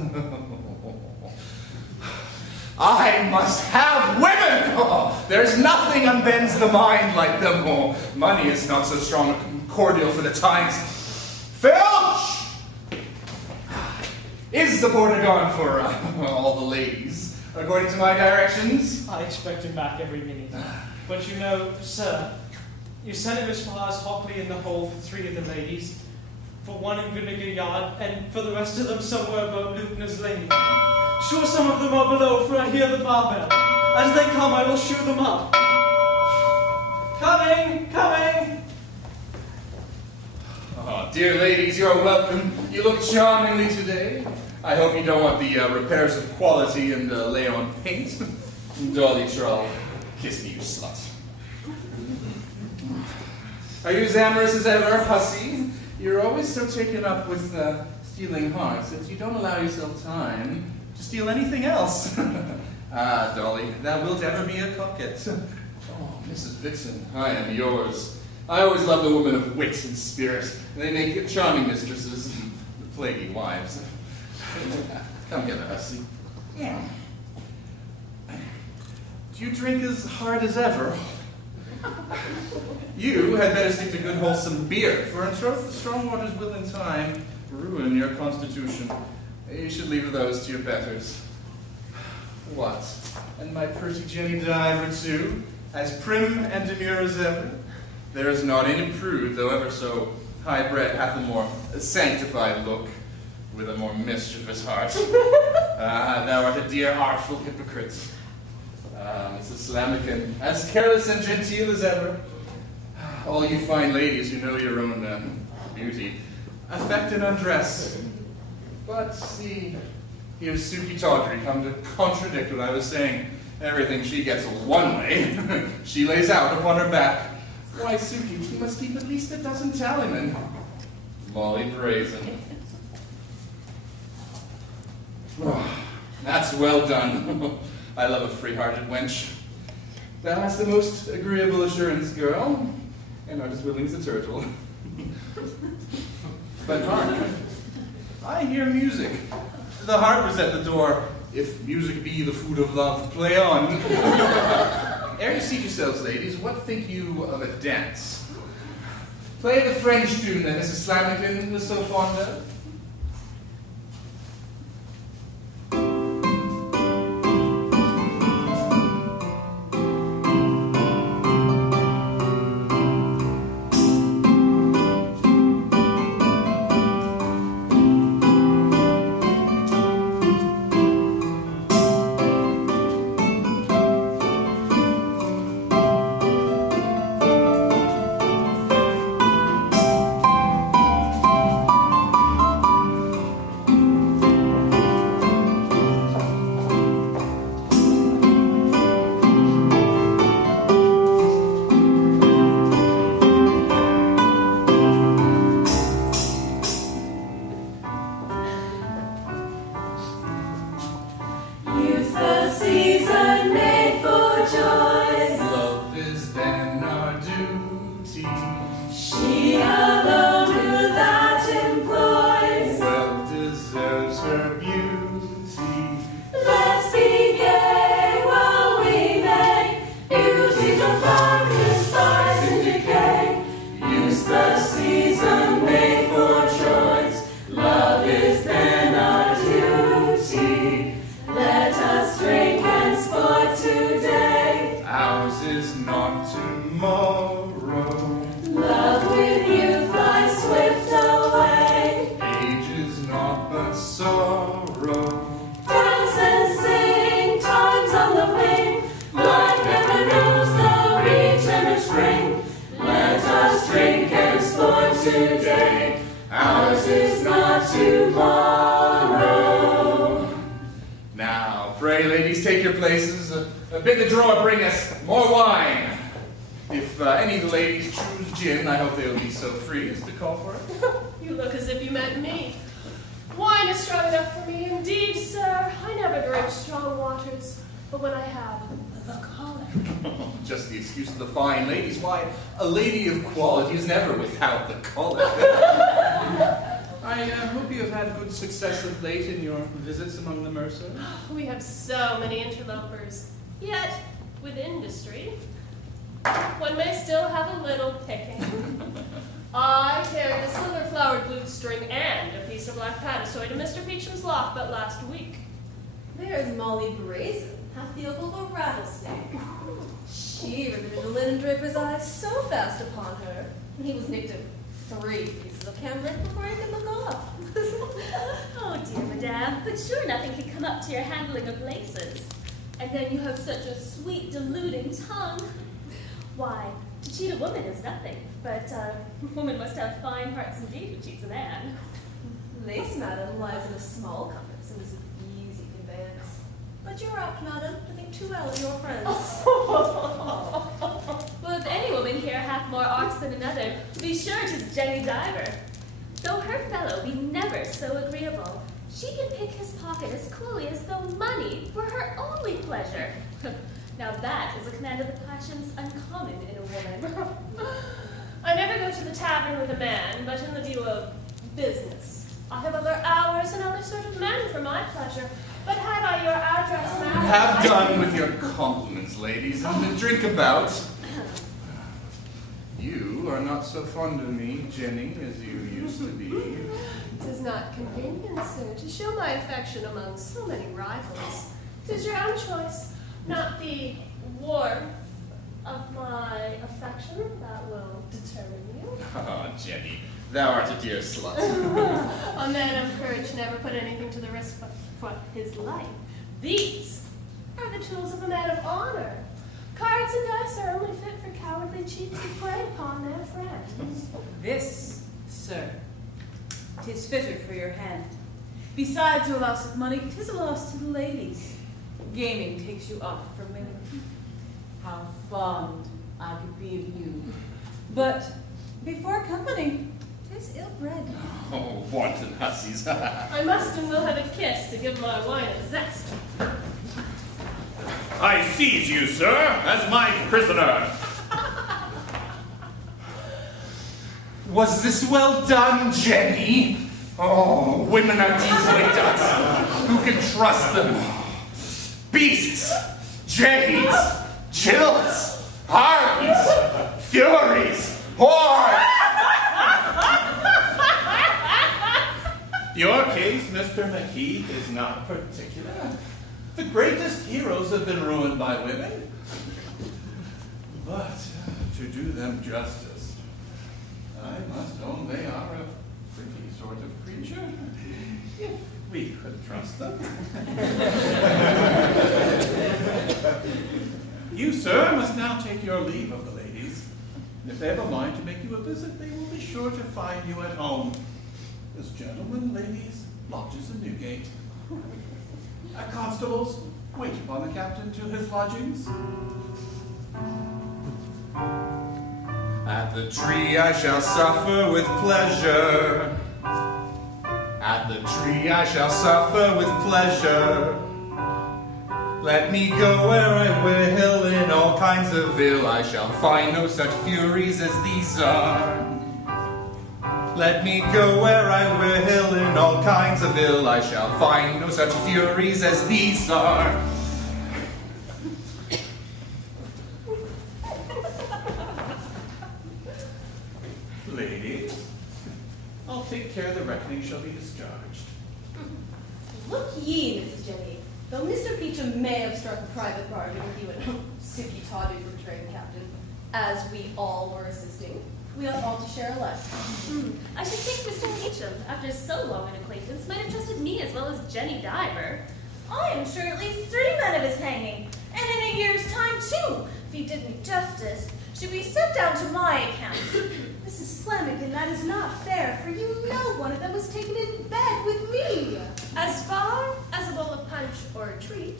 I must have women! Oh, there's nothing unbends the mind like them. Oh, money is not so strong a cordial for the times. Filch! Is the porter gone for all the ladies, according to my directions? I expect him back every minute. But you know, sir, you sent him as far as Hockley in the hole for 3 of the ladies, for 1 in Vinegar Yard, and for the rest of them somewhere about Lutener's Lane. Sure, some of them are below, for I hear the bar bell. As they come, I will shoo them up. Coming, coming! Oh, dear ladies, you're welcome. You look charmingly today. I hope you don't want the repairs of quality and lay on paint. Dolly Troll, kiss me, you slut. Are you as amorous as ever, hussy? You're always so taken up with stealing hearts that you don't allow yourself time to steal anything else. Ah, Dolly, thou wilt ever be a coquette. Oh, Mrs. Vixen, I am yours. I always loved a woman of wit and spirit. They make charming mistresses and plaguey wives. Come hither, hussy. Yeah. Do you drink as hard as ever? You had better stick to good wholesome beer, for in troth the strong waters will in time ruin your constitution. You should leave those to your betters. What? And my pretty Jenny Diver too, as prim and demure as ever? There is not any prude, though ever so high-bred, hath a more sanctified look, with a more mischievous heart. Thou art a dear artful hypocrite. Mrs. Slammikin, as careless and genteel as ever. All you fine ladies who know your own beauty, affect and undress. But see, here's Suki Tawdry come to contradict what I was saying. Everything she gets one way, she lays out upon her back. Why, Suki, you must keep at least a dozen tallymen. Molly Brazen. Oh, that's well done. I love a free-hearted wench. Thou hast the most agreeable assurance, girl, and art as willing as a turtle. But hark, I hear music. The harper's at the door. If music be the food of love, play on. Ere you seat yourselves, ladies, what think you of a dance? Play the French tune that Mrs. Slammikin was so fond of. your places. Bid the drawer bring us more wine. If any of the ladies choose gin, I hope they'll be so free as to call for it. You look as if you meant me. Wine is strong enough for me, indeed, sir. I never drink strong waters, but when I have, the colic. Just the excuse of the fine ladies. Why, a lady of quality is never without the colic. I hope you have had good success of late in your visits among the Mercers. We have so many interlopers, yet, with industry, one may still have a little picking. I carried a silver-flowered lute-string and a piece of black patasoy to Mr. Peacham's loft but last week. There's Molly Brazen, hath the opal of a rattlesnake. She riveted a linen draper's eye so fast upon her, and he was nicked of 3 pieces of cambric before he could look off. Oh dear, madame, but sure nothing can come up to your handling of laces. And then you have such a sweet, deluding tongue. Why, to cheat a woman is nothing, but a woman must have fine hearts indeed who cheats a man. Lace, madam, lies in a small compass and is of easy conveyance. But you're apt, madam, to think too well of your friends. Well, if any woman here hath more arts than another, be sure 'tis Jenny Diver. Though her fellow be never so agreeable, she can pick his pocket as coolly as though money were her only pleasure. Now that is a command of the passions uncommon in a woman. I never go to the tavern with a man, but in the view of business. I have other hours and other sort of men for my pleasure. But had I your address, ma'am? Have done with your compliments, ladies, and drink about. You are not so fond of me, Jenny, as you used to be. 'Tis not convenient, sir, to show my affection among so many rivals. 'Tis your own choice, not the warmth of my affection that will determine you. Ah, Jenny, thou art a dear slut. A man of courage never put anything to the risk but for his life. These are the tools of a man of honor. Cards and dice are only fit for cowardly cheats to prey upon their friends. This, sir, 'tis fitter for your hand. Besides your loss of money, 'tis a loss to the ladies. Gaming takes you off from me. How fond I could be of you. But before company, 'tis ill-bred. Oh, wanton hussies. I must and will have a kiss to give my wine a zest. I seize you, sir, as my prisoner. Was this well done, Jenny? Oh, women are decoy ducks. Who can trust them? Beasts, jades, chills, harpies, furies, whores. Your case, Mr. McKee, is not particular. The greatest heroes have been ruined by women. But to do them justice, I must own they are a pretty sort of creature, if we could trust them. You, sir, must now take your leave of the ladies. If they have a mind to make you a visit, they will be sure to find you at home. As gentlemen, ladies, lodges in Newgate. Constables, wait upon the captain to his lodgings. At the tree I shall suffer with pleasure. At the tree I shall suffer with pleasure. Let me go where I will, in all kinds of ill. I shall find no such furies as these are. Let me go where I will, in all kinds of ill. I shall find no such furies as these are. Ladies, I'll take care the reckoning shall be discharged. Look ye, Mrs. Jenny, though Mr. Peacham may have struck a private bargain with you and sippy toddy for betraying the captain, as we all were assisting, we ought all to share alike. I should think Mr. Peacham, after so long an acquaintance, might have trusted me as well as Jenny Diver. I am sure at least 3 men of his hanging, and in a year's time too, if he did me justice, should be set down to my account. Mrs. Slammigan, that is not fair, for you know one of them was taken in bed with me. As far as a bowl of punch or a treat,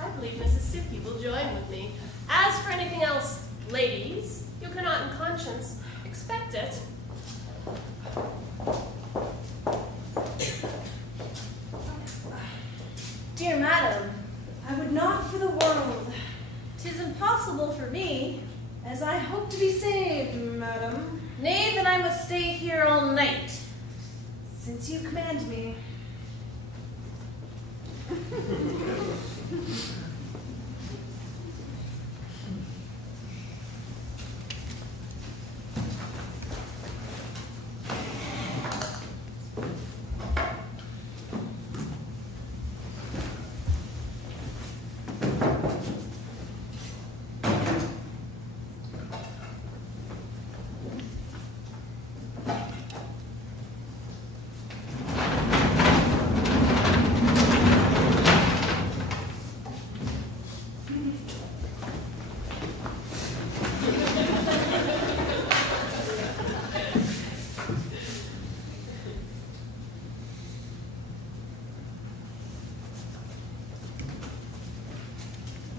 I believe Mississippi will join with me. As for anything else, ladies, you cannot in conscience expect it. Dear madam, I would not for the world. 'Tis impossible for me, as I hope to be saved, madam. Nay, that I must stay here all night, since you command me.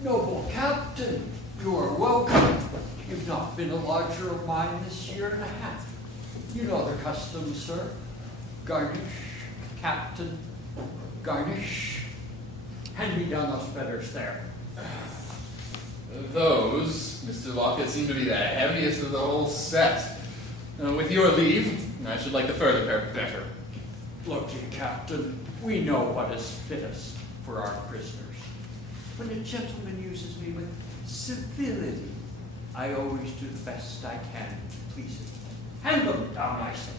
Noble Captain, you are welcome. You've not been a lodger of mine this year and a half. You know the custom, sir. Garnish, Captain, garnish. Hand me down those feathers there. Those, Mr. Lockett, seem to be the heaviest of the whole set. With your leave, I should like the further pair better. Look, ye, Captain, we know what is fittest for our prisoners. When a gentleman uses me with civility, I always do the best I can to please him. Hand them down, I say.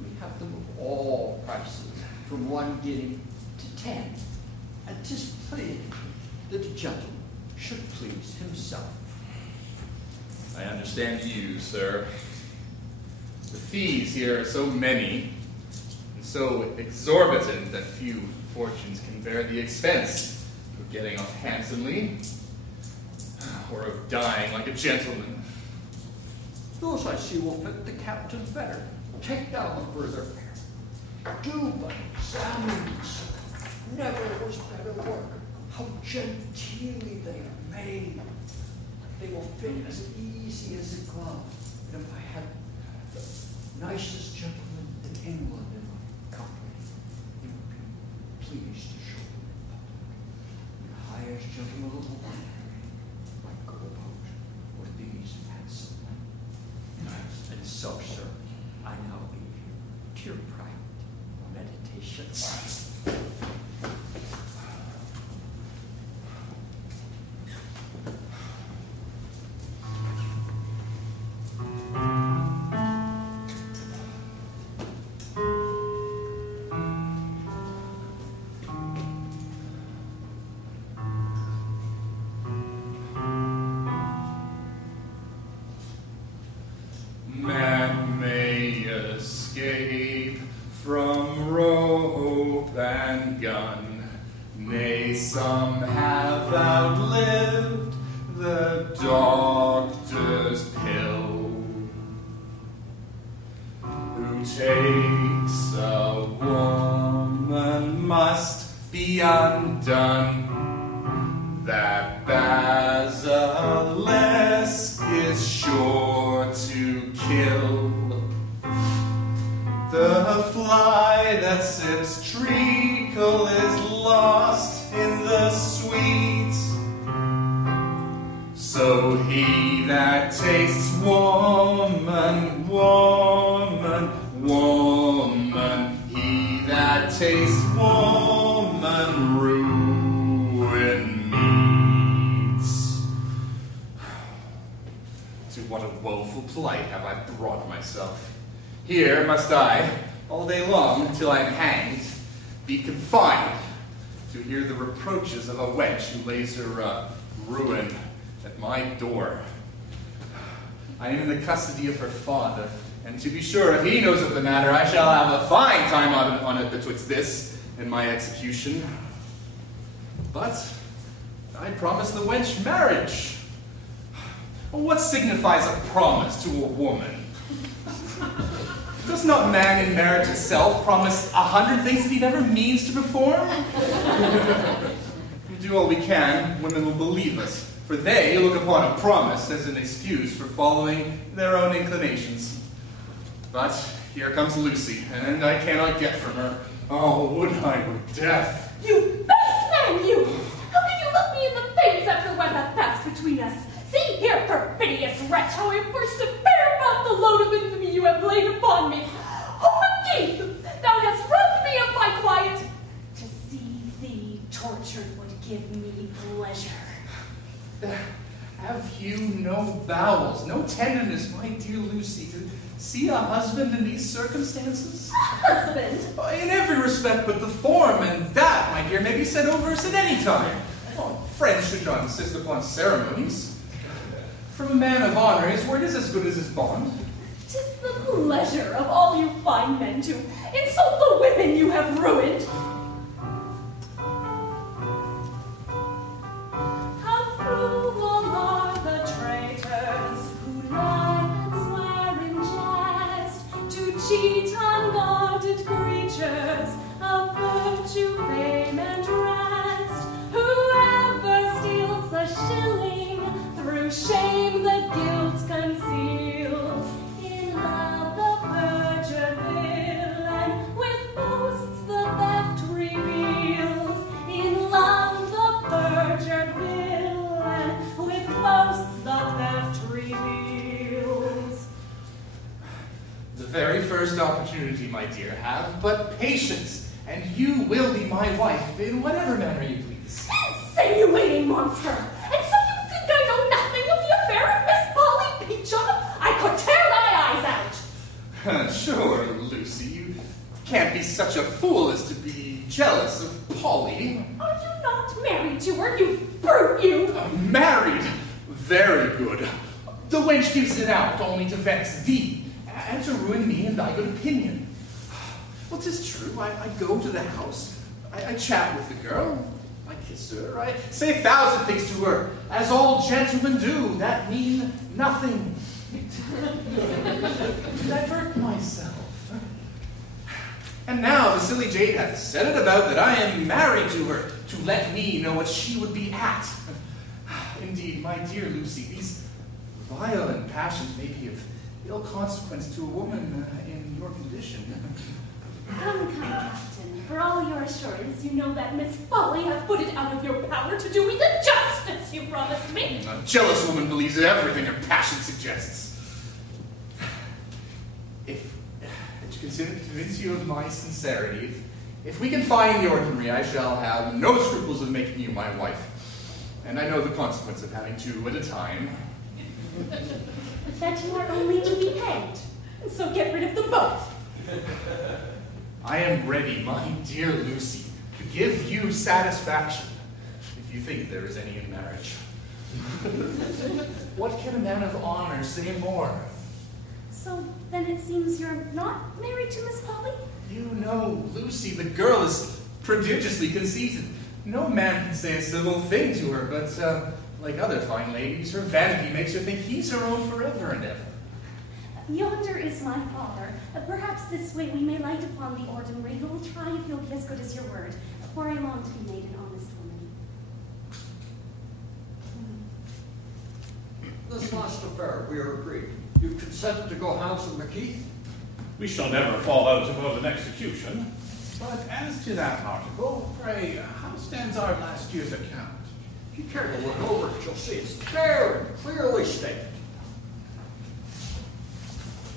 We have them of all prices, from 1 guinea to 10. And 'tis plain that a gentleman should please himself. I understand you, sir. The fees here are so many and so exorbitant that few fortunes can bear the expense of getting off handsomely or of dying like a gentleman. Those I see will fit the captain better. Take down the further pair. Do but examine these. Never was better work. How genteelly they are made. They will fit as easy as a glove. And if I had the nicest gentleman in England in my company, he would be pleased to show them in public. The highest gentleman of the land might go about with these handsome men. And so, sir, I now leave you to your private meditations. Man may escape from rope and gun, nay, some have outlived the doctor's pill. Who takes a woman must be undone. That basilisk is sure to kill. The fly that sips treacle is lost in the sweet. So he that tastes woman, woman, woman, he that tastes woman, ruin meets. To what a woeful plight have I brought myself. Here must I, all day long, till I am hanged, be confined to hear the reproaches of a wench who lays her ruin at my door. I am in the custody of her father, and to be sure, if he knows of the matter, I shall have a fine time on it betwixt this and my execution. But I promised the wench marriage. What signifies a promise to a woman? Does not man in marriage itself promise 100 things that he never means to perform? do all we can, women will believe us, for they look upon a promise as an excuse for following their own inclinations. But here comes Lucy, and I cannot get from her. Oh, would I were deaf. You base man, you! How can you look me in the face after what hath passed between us? See here, perfidious wretch, how I forced to bear about the load of infamy you have laid upon me. Oh, indeed, thou hast robbed me of my quiet. To see thee tortured would give me pleasure. Have you no bowels, no tenderness, my dear Lucy, to see a husband in these circumstances? Husband? In every respect but the form, and that, my dear, may be said over us at any time. Oh, friends should not insist upon ceremonies. From a man of honor, his word is as good as his bond. 'Tis the pleasure of all you fine men to insult the women you have ruined. How cruel are the traitors who lie and swear in jest to cheat unguarded creatures of virtue, fame, and rest. Whoever steals a shilling through shame the guilt conceals. In love the perjured villain with boasts the theft reveals. In love the perjured villain with boasts the theft reveals. The very first opportunity, my dear, have but patience, and you will be my wife in whatever manner you please. Insinuating monster! And so you think I know nothing of the affair of Miss Polly Peachum? I could tear thy eyes out! Sure, Lucy, you can't be such a fool as to be jealous of Polly. Are you not married to her, you brute, you? Married? Very good. The wench gives it out only to vex thee, and to ruin me in thy good opinion. Well, 'tis true, I go to the house, I chat with the girl, I kiss her, I say 1,000 things to her, as all gentlemen do, that mean nothing. To divert myself. And now the silly jade hath set it about that I am married to her, to let me know what she would be at. Indeed, my dear Lucy, these violent passions may be of ill consequence to a woman in your condition. Come, Captain, for all your assurance, you know that Miss Polly hath put it out of your power to do me the justice you promised me. A jealous woman believes everything her passion suggests. If to convince you of my sincerity, if we can find the ordinary, I shall have no scruples of making you my wife. And I know the consequence of having two at a time. That you are only to be hanged, and so get rid of them both. I am ready, my dear Lucy, to give you satisfaction, if you think there is any in marriage. What can a man of honor say more? So then it seems you're not married to Miss Polly? You know, Lucy, the girl is prodigiously conceited. No man can say a civil thing to her, but like other fine ladies, her vanity makes her think he's her own forever and ever. Yonder is my father. Perhaps this way we may light upon the ordinary, who will try if you'll be as good as your word, for I long to be made an honest woman. This last affair, we are agreed. You consent to go house in McKeith? We shall never fall out above an execution. But as to that article, pray, how stands our last year's account? If you care to look over it, you'll see it's very clearly stated.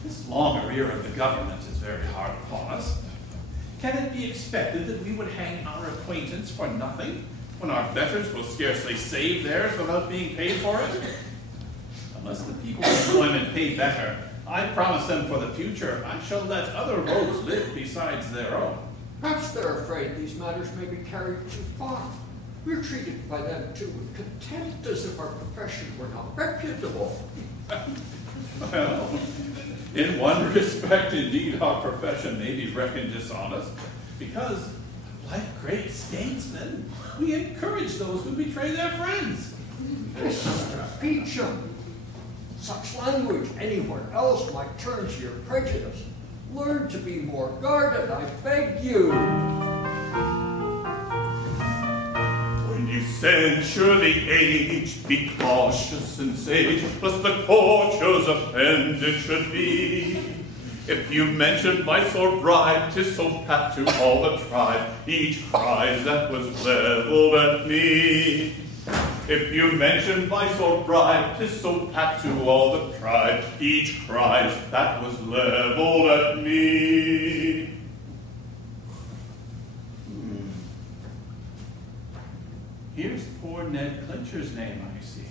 This long arrear of the government is very hard upon us. Can it be expected that we would hang our acquaintance for nothing, when our betters will scarcely save theirs without being paid for it? Unless the people of employment pay better, I promise them for the future I shall let other rogues live besides their own. Perhaps they're afraid these matters may be carried too far. We're treated by them, too, with contempt as if our profession were not reputable. Well, in one respect, indeed, our profession may be reckoned dishonest, because, like great statesmen, we encourage those who betray their friends. Mr. Peachum, such language anywhere else might turn to your prejudice. Learn to be more guarded, I beg you. When you censure the age, be cautious and sage, lest the courtier's offended should be. If you mention my sore bride, 'tis so pat to all the tribe, each cries that was levelled at me. If you mention my sore bride, 'tis so pat to all the tribe, each cries that was levelled at me. Here's poor Ned Clincher's name, I see.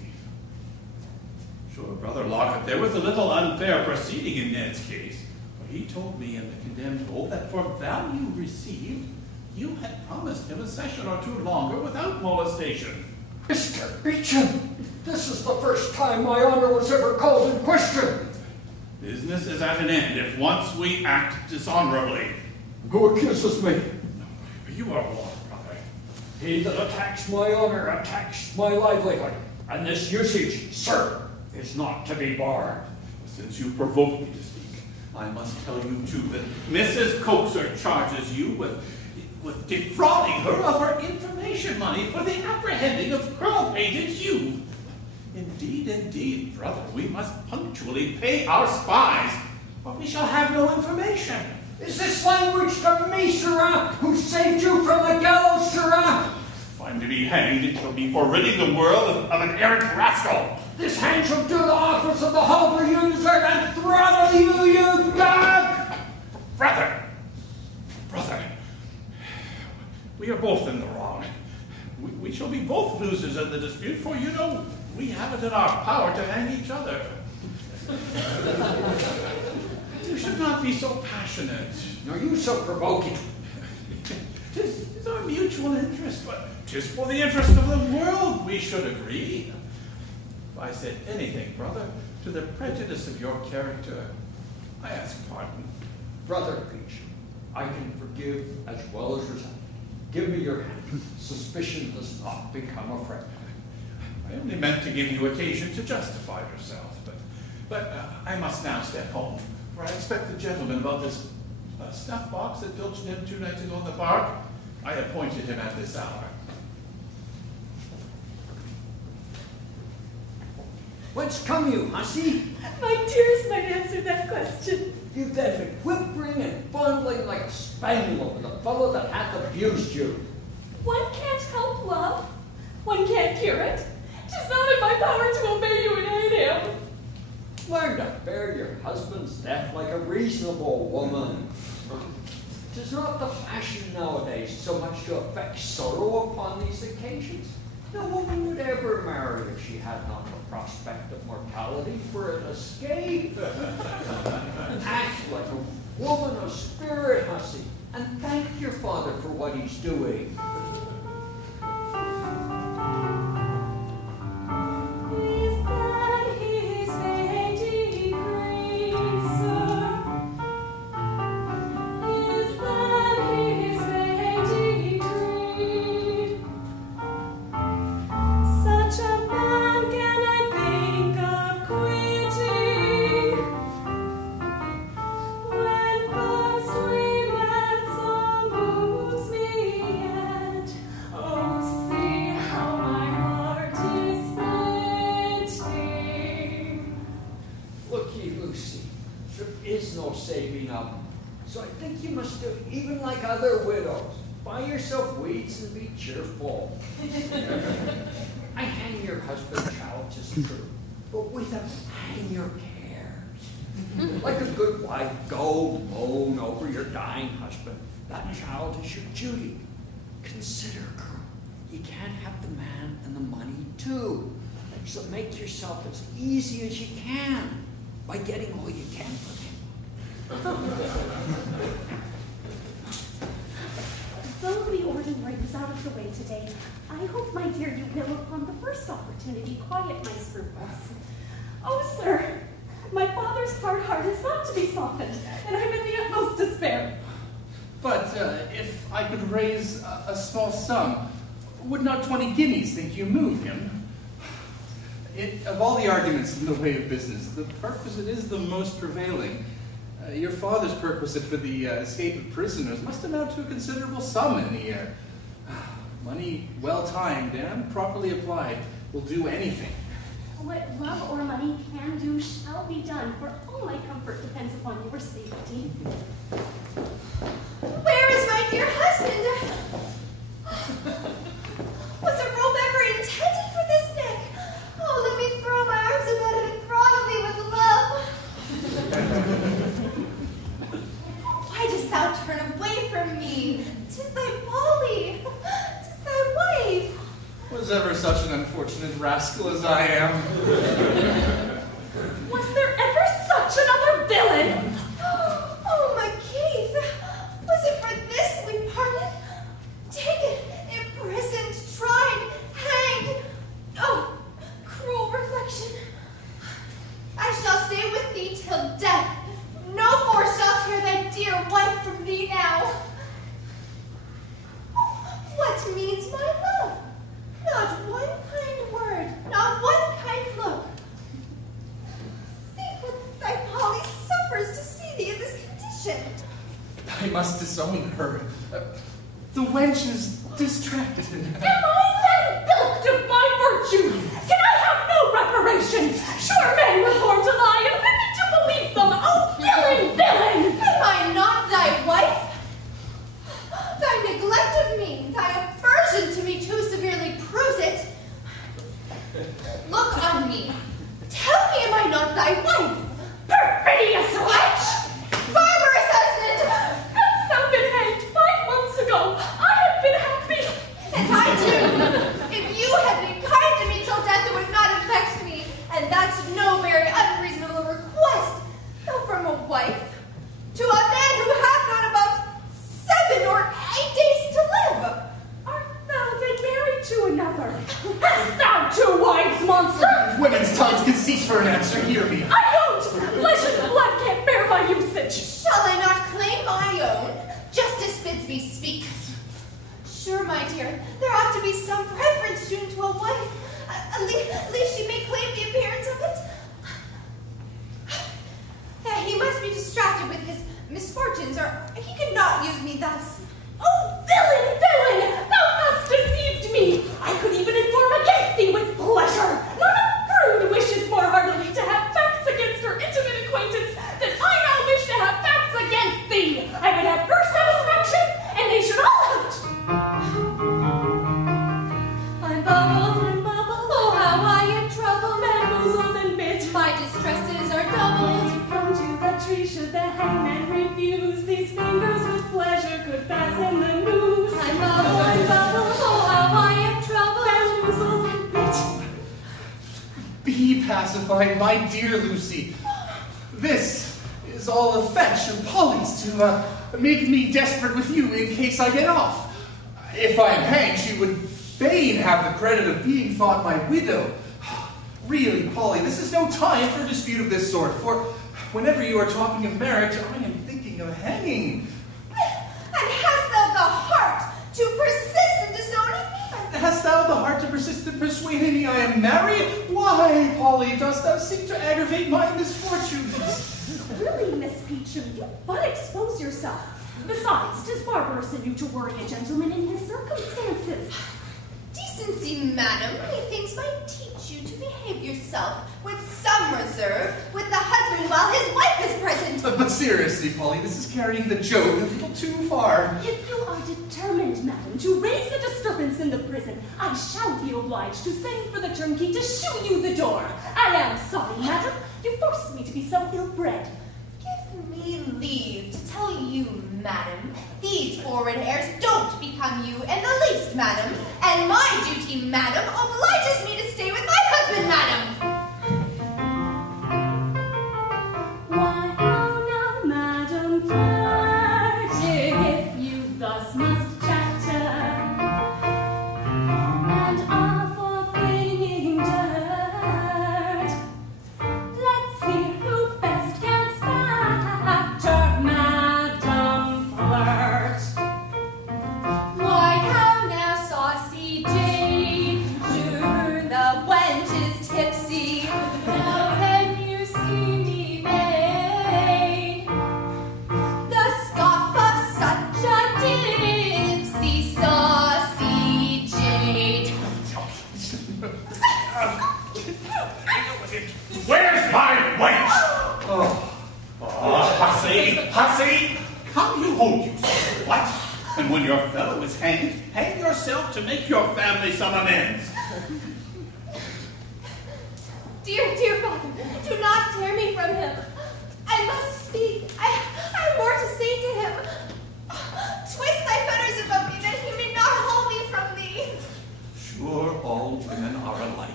Sure, Brother Lockett, there was a little unfair proceeding in Ned's case. For he told me in the condemned oath that for value received, you had promised him a session or two longer without molestation. Mr. Beecham, this is the first time my honor was ever called in question. Business is at an end if once we act dishonorably. Who accuses me? You are wrong, brother. He that attacks my honor attacks my livelihood, and this usage, sir, is not to be barred. Since you provoked me to speak, I must tell you too that Mrs. Coaxer charges you with defrauding her of her information money for the apprehending of curl-painted Hugh. Indeed, brother, we must punctually pay our spies, or we shall have no information. Is this language to me, sirrah, who saved you from the gallows, sirrah? If I'm to be hanged, it shall be for ridding the world of an errant rascal. This hand shall do the office of the halter you deserve and throttle you, you dog! Brother, we are both in the wrong. We shall be both losers in the dispute, for you know we have it in our power to hang each other. You should not be so passionate. Nor you so provoking. 'Tis our mutual interest, but 'tis for the interest of the world we should agree. If I said anything, brother, to the prejudice of your character, I ask pardon. Brother Beecham, I can forgive as well as resent. Give me your hand. Suspicion does not become a friend. I only meant to give you occasion to justify yourself, but I must now step home, for I expect the gentleman about this snuff box that filched him 2 nights ago in the park. I appointed him at this hour. Whence come you, hussy? My dearest might answer that question. You've been whimpering and bundling like a spaniel over the fellow that hath abused you. One can't help love. One can't cure it. 'Tis not in my power to obey you and aid him. Learn to bear your husband's death like a reasonable woman. 'Tis not the fashion nowadays so much to affect sorrow upon these occasions. No woman would ever marry if she had not the prospect of mortality for an escape. Act like a woman of spirit, hussy, and thank your father for what he's doing. Saving up. So I think you must do even like other widows. Buy yourself weeds and be cheerful. I hang your husband, child, 'tis true, but with him hang your cares. Like a good wife, go moan over your dying husband. That child is your duty. Consider, girl, you can't have the man and the money too. So make yourself as easy as you can by getting all you can from him. Though the ordinary is out of the way today, I hope, my dear, you will, upon the first opportunity, quiet my scruples. Oh, sir, my father's hard heart is not to be softened, and I'm in the utmost despair. But if I could raise a small sum, would not 20 guineas think you move him? Of all the arguments in the way of business, the purpose it is the most prevailing. Your father's perquisite for the escape of prisoners must amount to a considerable sum in the year. Money well-timed and properly applied will do anything. What love or money can do shall be done, for all my comfort depends upon your safety. Where is my dear husband? Was a robe ever intended for this neck? Oh, let me throw my arms about it and throttle thee with love. Why dost thou turn away from me? 'Tis thy Polly, 'tis thy wife. Was ever such an unfortunate rascal as I am? Was there ever such another villain? Oh, my Keith, was it for this we parted? Taken, imprisoned, tried, hanged. Oh, cruel reflection. I shall stay with thee till death. No force shall tear thy dear wife from thee now. What means my love? Not one kind word, not one kind look. Think what thy Polly suffers to see thee in this condition. I must disown her. The wench is distracted. Am I then bilked of my virtue? Can I have no reparation? Sure men were born to lie, and women to believe them. Oh, villain, villain! Am I not thy wife? Thy neglect of me, thy aversion to me too severely proves it. Look on me. Tell me, am I not thy wife? Perfidious wretch! Barbarous husband! Hadst thou been hanged 5 months ago, I had been happy. And I too. If you had been kind to me till death, it would not affect me. And that's no very unreasonable request. Though from a wife to a man who hath not above 7 or 8 days to live. Art thou then married to another? Hast thou 2 wives, monster? If women's tongues can cease for an answer, hear me. I won't! Flesh and blood can't bear my usage. Shall I not claim my own? Justice bids me speak. Sure, my dear, there ought to be some preference shown to a wife. At least she may claim the appearance of it. He must be distracted with his misfortunes, or he could not use me thus. Oh, villain, villain! Thou hast deceived me! I could even inform against thee with pleasure. Not a prude wishes more heartily to have facts against her intimate acquaintance than I now wish to have facts against thee. I would have her satisfaction, and they should all out. I'm bubbled, oh how I am troubled, Bamboozled and bit. my distresses are doubled. Come to the tree should the hangman refuse. These fingers with pleasure could fasten the noose. I'm bubbled, oh how I am troubled. Bamboozled and bit. Be pacified, my dear Lucy. This is all a fetch of Polly's to make me desperate with you in case I get off. If I am hanged, she would fain have the credit of being thought my widow. Really, Polly, this is no time for a dispute of this sort, for whenever you are talking of marriage, I am thinking of hanging. And hast thou the heart to persist in disowning me? Hast thou the heart to persist in persuading me I am married? Why, Polly, dost thou seek to aggravate my misfortunes? Really, Miss Peachum, you but expose yourself. Besides, 'tis barbarous in you to worry a gentleman in his circumstances. Decency, madam, methinks might teach you to behave yourself with some reserve with the husband while his wife is present. But seriously, Polly, this is carrying the joke a little too far. If you are determined, madam, to raise a disturbance in the prison, I shall be obliged to send for the turnkey to shew you the door. I am sorry, madam, you forced me to be so ill-bred. Give me leave to tell you, madam, these forward hairs don't become you in the least, madam, and my duty, madam, obliges me to stay with my husband, madam. Why, how now, madam, flirting, if you thus must chatter, and are for flinging dirt. Let's see who best can spatter, madam flirt. Why, how now, saucy Jane, sure the wench told you so. What? And when your fellow is hanged, hang yourself to make your family some amends. Dear, dear father, do not tear me from him. I must speak. I have more to say to him. Twist thy fetters about me that he may not hold me from thee. Sure, all women are alike.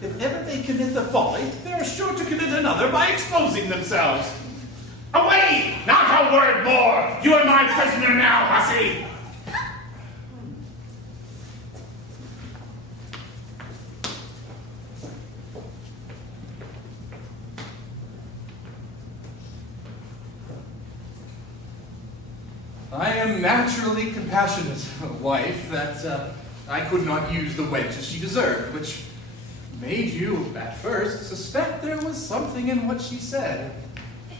If ever they commit the folly, they are sure to commit another by exposing themselves. Away! Not a word more! You are my prisoner now, hussy! I am naturally compassionate, wife, that I could not use the wench as she deserved, which made you, at first, suspect there was something in what she said.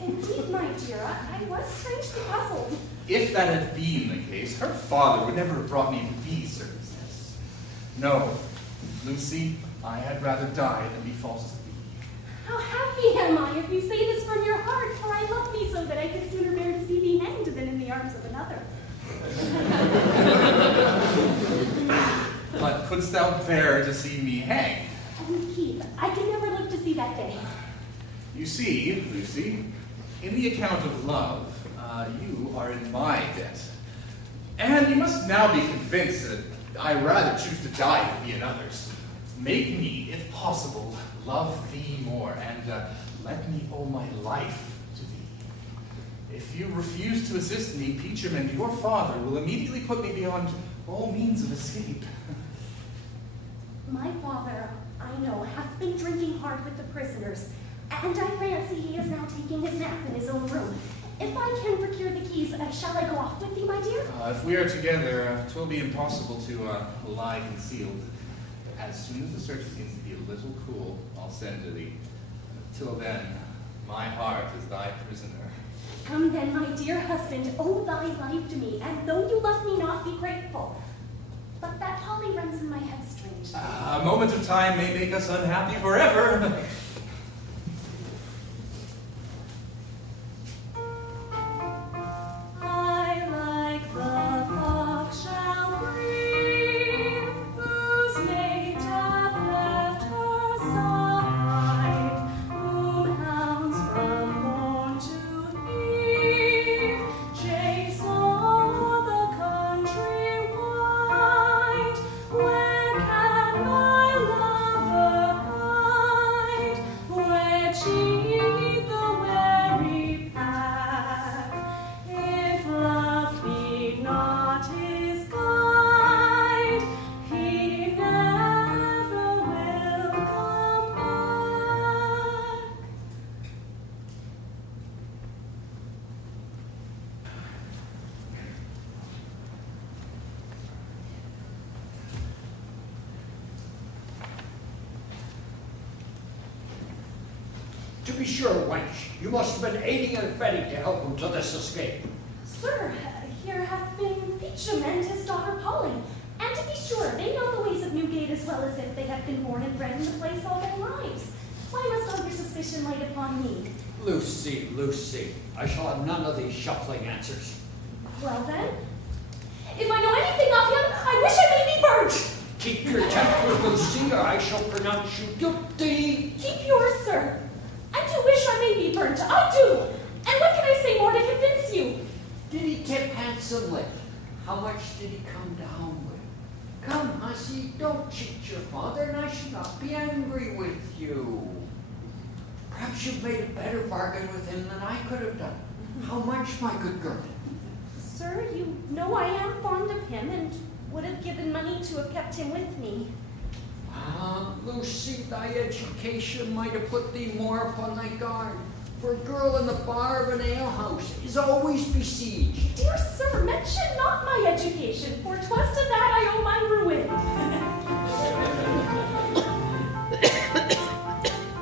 Indeed, my dear, I was strangely puzzled. If that had been the case, her father would never have brought me into these circumstances. No, Lucy, I had rather die than be false to thee. How happy am I if you say this from your heart, for I love thee so that I could sooner bear to see thee hanged than in the arms of another. But couldst thou bear to see me hanged? And Keith, I can never live to see that day. You see, Lucy, in the account of love, you are in my debt. And you must now be convinced that I rather choose to die than be another's. Make me, if possible, love thee more, and let me owe my life to thee. If you refuse to assist me, Peacham and your father will immediately put me beyond all means of escape. My father, I know, hath been drinking hard with the prisoners, and I fancy he is now taking his nap in his own room. If I can procure the keys, shall I go off with thee, my dear? If we are together, 'twill be impossible to lie concealed. As soon as the search begins to be a little cool, I'll send to thee. Till then, my heart is thy prisoner. Come then, my dear husband, owe thy life to me, and though you love me not, be grateful. But that Polly runs in my head strangely. A moment of time may make us unhappy forever. To be sure, wench, you must have been aiding and abetting to help him to this escape. Sir, here hath been Peacham and his daughter Polly, and to be sure, they know the ways of Newgate as well as if they have been born and bred in the place all their lives. Why must all your suspicion light upon me? Lucy, Lucy, I shall have none of these shuffling answers. Well then, if I know anything of him, I wish I may be burnt! Keep your temper, Lucy, or I shall pronounce you guilty. Keep yours, sir. I do wish I may be burnt, I do! And what can I say more to convince you? Did he tip handsomely? How much did he come down with? Come, hussy, don't cheat your father, and I should not be angry with you. Perhaps you've made a better bargain with him than I could have done. How much, my good girl? Sir, you know I am fond of him, and would have given money to have kept him with me. Lucy, thy education might have put thee more upon thy guard. For a girl in the bar of an alehouse is always besieged. Dear sir, mention not my education, for 'twas to that I owe my ruin.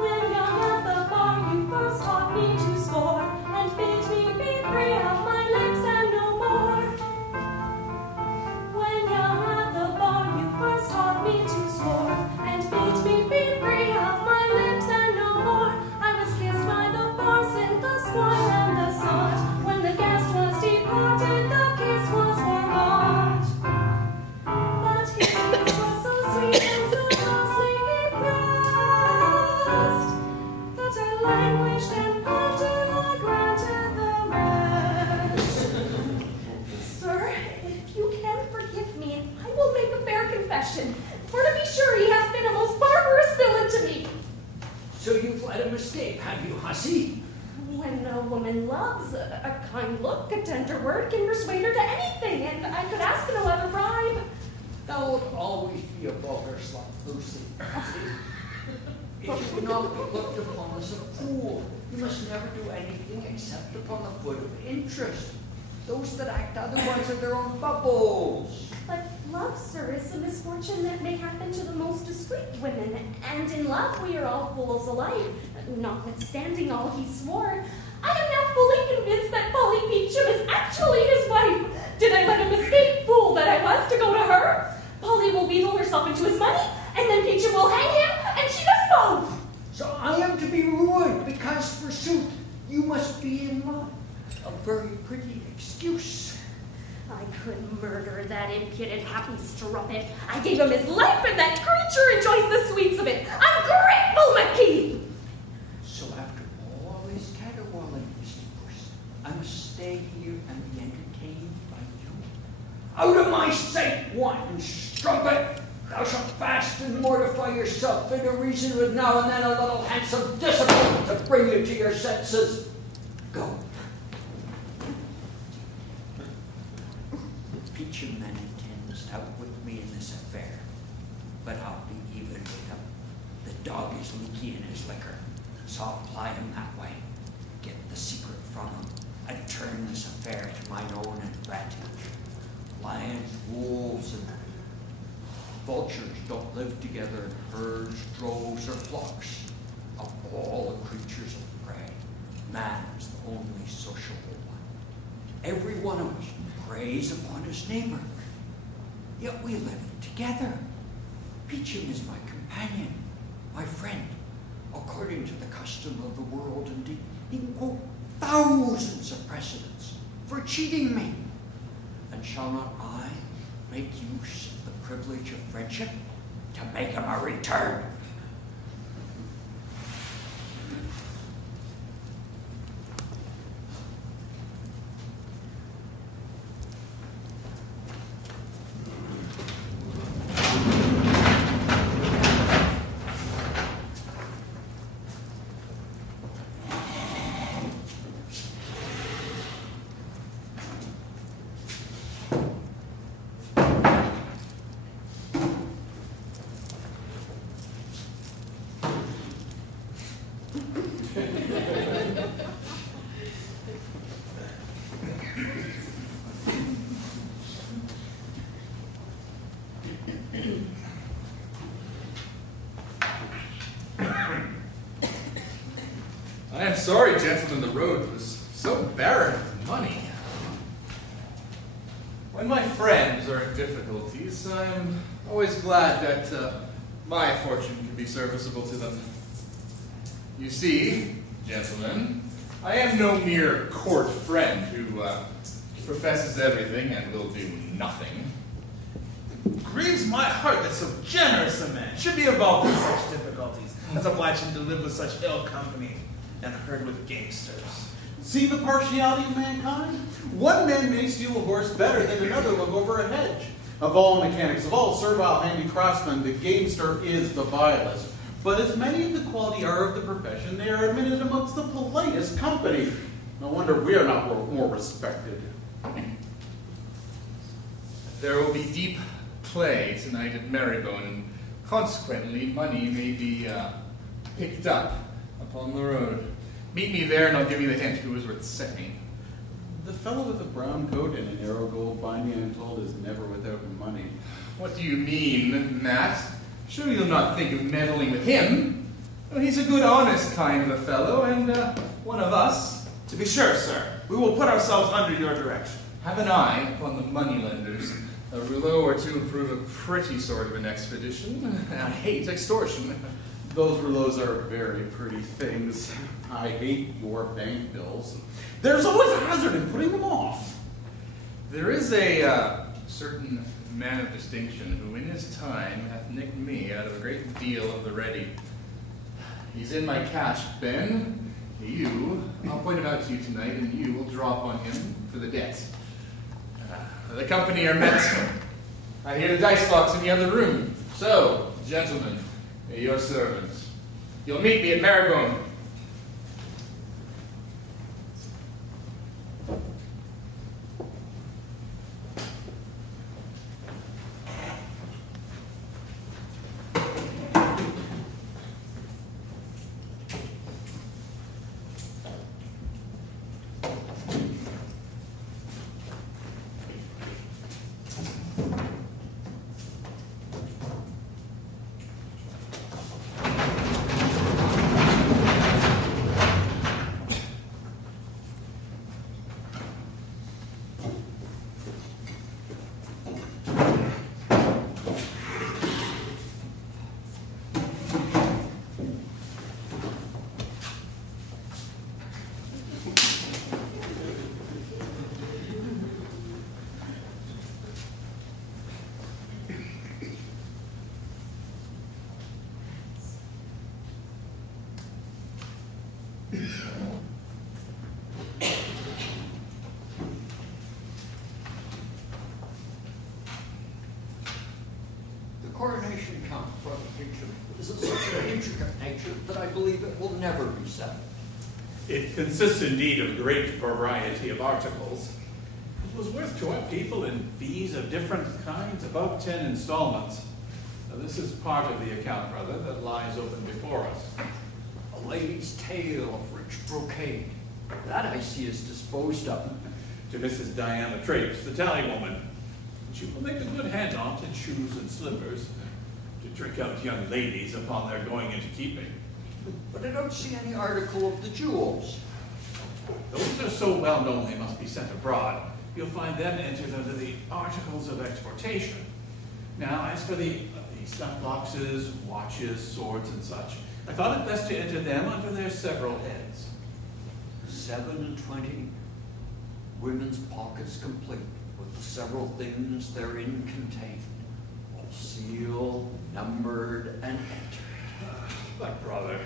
When young at the bar, you first taught me to score, and bid me be free of my lips and no more. When young at the bar, you first taught me to score, and bid me be free of my lips and no more. I was kissed by the parson, the squire, and the sot, when the guest was departed. So you've let him escape, have you, hussy? When a woman loves, a kind look, a tender word can persuade her to anything, and I could ask no other bribe. Thou wilt always be a vulgar slut, Lucy. It should not be looked upon as a fool. You must never do anything except upon the foot of interest. Those that act otherwise are their own bubbles. But love, sir, is a misfortune that may happen to the most discreet women, and in love we are all fools alike. Notwithstanding all he swore, I am now fully convinced that Polly Peachum is actually his wife. Did I let him escape, fool that I was, to go to her? Polly will wheedle herself into his money, and then Peachum will hang him, and she does both. So I am to be ruined because, forsooth, you must be in love. A very pretty excuse. I could murder that impudent happy strumpet. I gave him his life, and that creature enjoys the sweets of it. Ungrateful McKee! So after all this caterwauling, Mrs. Puss, I must stay here and be entertained by you. Out of my sight, wanton strumpet! Thou shalt fast and mortify yourself, and a reason with now and then a little handsome discipline to bring you to your senses. Go. Peachum then intends out with me in this affair, but I'll be even with him. The dog is leaky in his liquor, so I'll ply him that way, get the secret from him, and turn this affair to mine own advantage. Lions, wolves, and vultures don't live together in herds, droves, or flocks. Of all the creatures of prey, man is the only sociable one. Every one of us preys upon his neighbor, yet we live together. Peachum is my companion, my friend, according to the custom of the world, and he can quote thousands of precedents for cheating me. And shall not I make use of the privilege of friendship to make him a return? I am sorry, gentlemen, the road was so barren of money. When my friends are in difficulties, I am always glad that my fortune can be serviceable to them. You see, gentlemen, I am no mere court friend who professes everything and will do nothing. Grieves my heart that so generous a man should be involved in such difficulties, as oblige him to live with such ill company and herd with gamesters. See the partiality of mankind? One man may steal a horse better than another look over a hedge. Of all mechanics, of all servile handy craftsmen, the gamester is the vilest. But as many of the quality are of the profession, they are admitted amongst the politest company. No wonder we are not more respected. There will be deep play tonight at Marybone, and consequently money may be picked up upon the road. Meet me there and I'll give you the hint who is worth setting. The fellow with a brown coat and a narrow gold binding, I'm told, is never without money. What do you mean, Matt? Sure you'll not think of meddling with him. Well, he's a good, honest kind of a fellow, and one of us. To be sure, sir. We will put ourselves under your direction. Have an eye upon the moneylenders. A rouleau or two prove a pretty sort of an expedition. I hate extortion. Those rouleaus are very pretty things. I hate your bank bills. There's always a hazard in putting them off. There is a certain man of distinction who in his time hath nicked me out of a great deal of the ready. He's in my cash, Ben. I'll point him out to you tonight, and you will draw upon him for the debt. The company are met. I hear the dice box in the other room. So, gentlemen, your servants. You'll meet me at Maribone. Coronation count, Brother Kitchener, is of such an intricate nature that I believe it will never be settled. It consists indeed of great variety of articles. It was worth to our people in fees of different kinds, above 10 installments. Now, this is part of the account, brother, that lies open before us. A lady's tale of rich brocade. That I see is disposed of. To Mrs. Diana Trapes, the tally woman. She will make a good hand-on in shoes and slippers to trick out young ladies upon their going into keeping. But I don't see any article of the jewels. Those are so well known they must be sent abroad. You'll find them entered under the articles of exportation. Now, as for the snuff boxes, watches, swords, and such, I thought it best to enter them under their several heads. 27 women's pockets complete, with the several things therein contained, all sealed, numbered, and entered. My brother,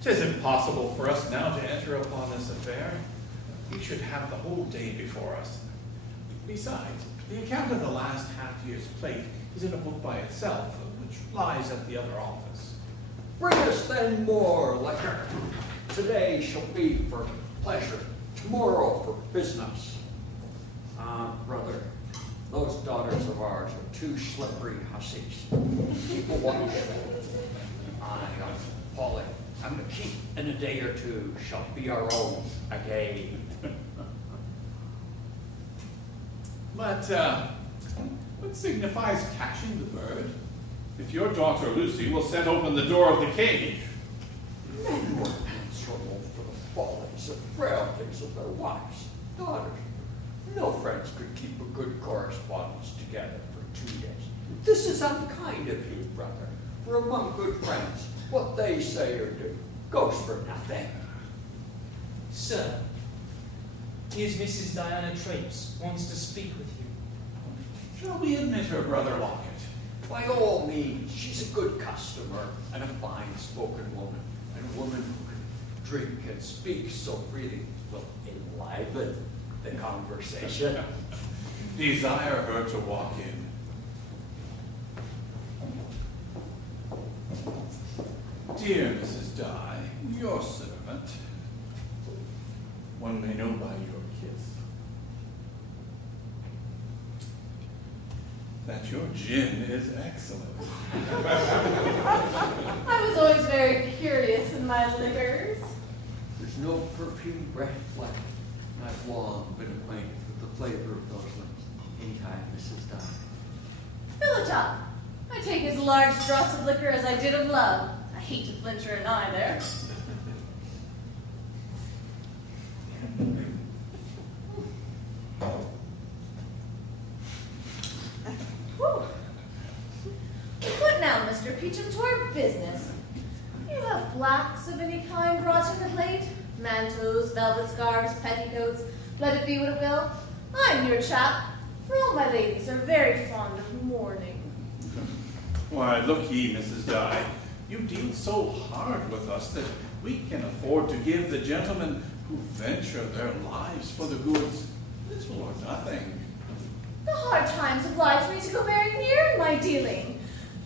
'tis impossible for us now to enter upon this affair. We should have the whole day before us. Besides, the account of the last half year's plate is in a book by itself, which lies at the other office. Bring us then more liquor. Today shall be for pleasure, tomorrow for business. Brother, those daughters of ours are two slippery hussies. Keep a watch. Polly, I'm going to keep in a day or two, shall be our own again. But, what signifies catching the bird? If your daughter Lucy will set open the door of the cage. Men were answerable for the follies and frailties of their wives, daughters. No friends could keep a good correspondence together for 2 days. This is unkind of you, brother, for among good friends, what they say or do goes for nothing. Sir, here's Mrs. Diana Trapes, wants to speak with you. Shall we admit her, Brother Lockett? By all means, she's a good customer and a fine-spoken woman, and a woman who can drink and speak so freely will enliven the conversation. Desire her to walk in. Dear Mrs. Dye, your servant. One may know by your kiss that your gin is excellent. I was always very curious in my liquors. There's no perfume breath left. I've long been acquainted with the flavor of those lips. Ain't I, Mrs. Dye? Philotop, I take as large draughts of liquor as I did of love. I hate to flinch her an eye there. What now, Mr. Peachum, to our business? You have blacks of any kind brought in the plate? Manteaus, velvet scarves, petticoats, let it be what it will. I'm your chap, for all my ladies are very fond of mourning. Why, look ye, Mrs. Dye, you deal so hard with us that we can afford to give the gentlemen who venture their lives for the goods little or nothing. The hard times oblige me to go very near in my dealing.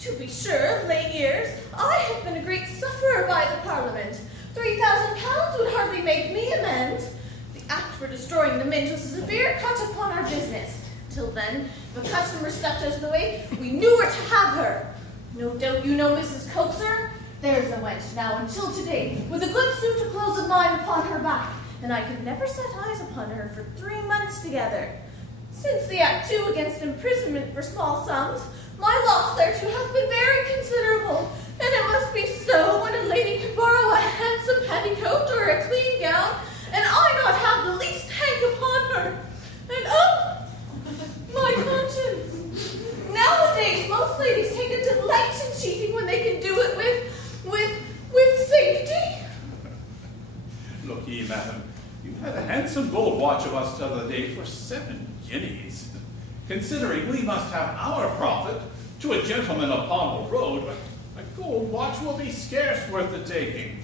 To be sure, of late years, I have been a great sufferer by the Parliament. £3,000 would hardly make me amends. The act for destroying the mint was a severe cut upon our business. Till then, if a customer stepped out of the way, we knew where to have her. No doubt you know Mrs. Coaxer? There's a wench now until today, with a good suit of clothes of mine upon her back, and I could never set eyes upon her for 3 months together. Since the Act 2 against imprisonment for small sums, my loss thereto hath been very considerable, and it must be so when a lady can borrow a handsome petticoat or a clean gown, and I not have the least hank upon her. And oh, my conscience! Nowadays, most ladies take a delight in cheating when they can do it with safety. Look ye, madam, you had a handsome gold watch of us t'other day for 7 guineas. Considering we must have our profit to a gentleman upon the road, a gold watch will be scarce worth the taking.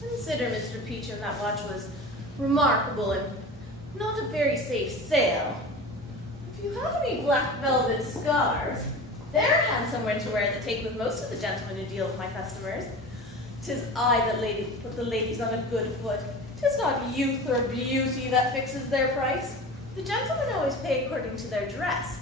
Consider, Mr. Peacham, that watch was remarkable and not a very safe sale. If you have any black velvet scarves, they're handsome winter wear that take with most of the gentlemen who deal with my customers. 'Tis I that put the ladies on a good foot. 'Tis not youth or beauty that fixes their price. The gentlemen always pay according to their dress,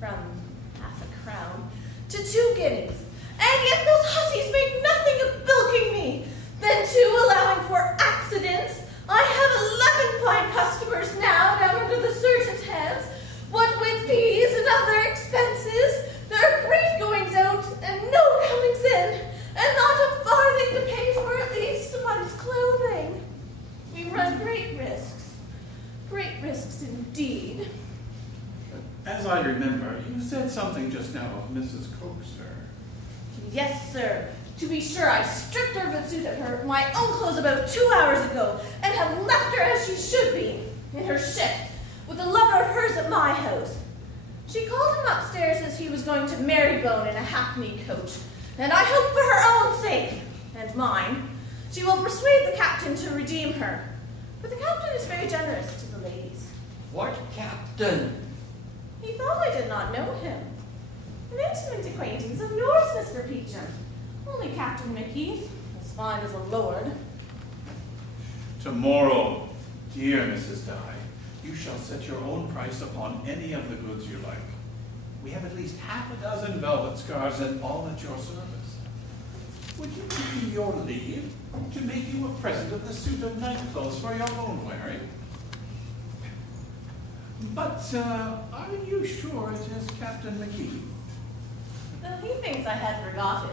from £0.5 to 2 guineas. And yet those hussies make nothing of bilking me. Then too, allowing for accidents, I have 11 fine customers now down under the surgeon's hands. What with fees and other expenses, there are great goings out and no comings in, and not a farthing to pay for at least a month's clothing. We run great risks indeed. As I remember, you said something just now of Mrs. Coaxer. Yes, sir. To be sure, I stripped her of a suit of my own clothes about 2 hours ago, and have left her as she should be, in her shift, with a lover of hers at my house. She called him upstairs as he was going to Marybone in a hackney coach, and I hope for her own sake, and mine, she will persuade the captain to redeem her. For the captain is very generous to the ladies. What captain? He thought I did not know him. An intimate acquaintance of yours, Mr. Peacham. Only Captain McKeith, as fine as a lord. Tomorrow, dear Mrs. Dye, you shall set your own price upon any of the goods you like. We have at least half-a-dozen velvet scarves and all at your service. Would you give me your leave to make you a present of the suit of night clothes for your own wearing? But are you sure it is Captain McKee? Though he thinks I had forgotten,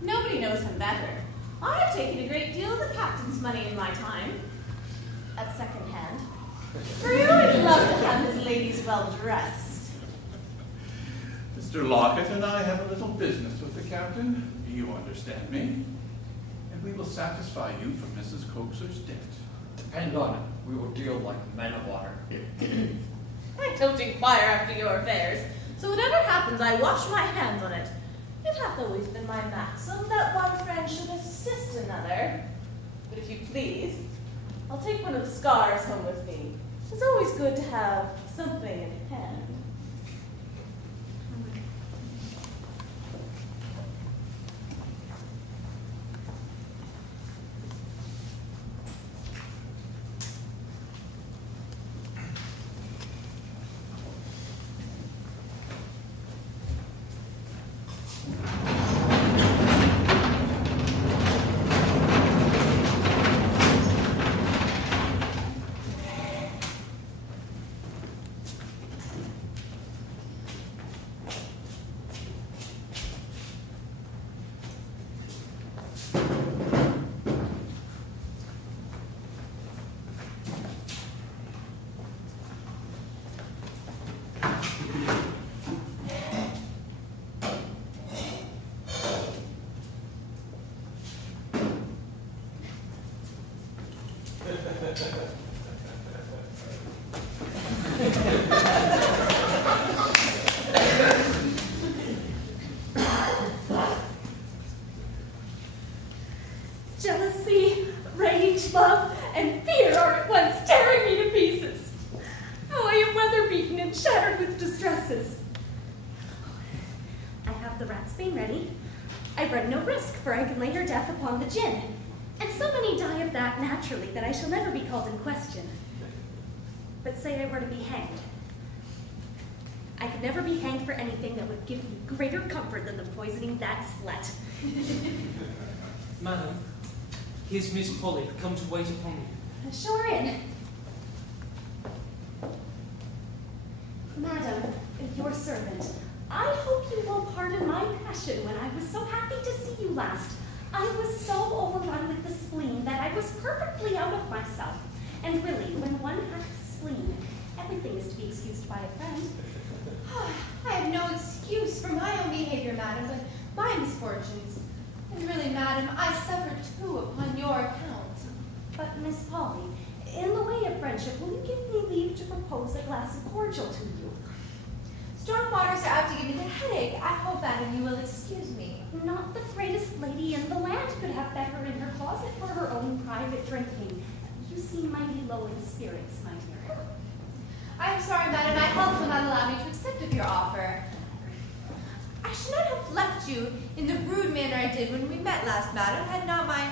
nobody knows him better. I have taken a great deal of the captain's money in my time, at second hand. For he always loved to have his ladies well dressed. Mr. Lockett and I have a little business with the captain. You understand me? And we will satisfy you for Mrs. Coaxer's debt. Depend on it. We will deal like men of honor. I don't inquire after your affairs, so whatever happens, I wash my hands on it. It hath always been my maxim that one friend should assist another. But if you please, I'll take one of the scarves home with me. It's always good to have something in hand. Jealousy, rage, love, and fear are at once tearing me to pieces. How I am weather-beaten and shattered with distresses. I have the ratsbane ready. I run no risk, for I can lay her death upon the gin. And so many die of that naturally that I shall never be called in question. But say I were to be hanged. I could never be hanged for anything that would give me greater comfort than the poisoning that slut. Madam, here's Miss Polly, come to wait upon you. Sure in. Madam, your servant, I hope you will pardon my passion when I was so happy to see you last. I was so overrun with the spleen that I was perfectly out of myself. And really, when one has a spleen, everything is to be excused by a friend. I have no excuse for my own behavior, madam, but my misfortunes. And really, madam, I suffer too upon your account. But Miss Polly, in the way of friendship, will you give me leave to propose a glass of cordial to you? Strong waters are apt to give me the headache. I hope, madam, you will excuse me. Not the greatest lady in the land could have Beggar in her closet for her own private drinking. You seem mighty low in spirits, my dear. I am sorry, madam, my health will not allow me to accept of your offer. I should not have left you in the rude manner I did when we met last, madam, had not my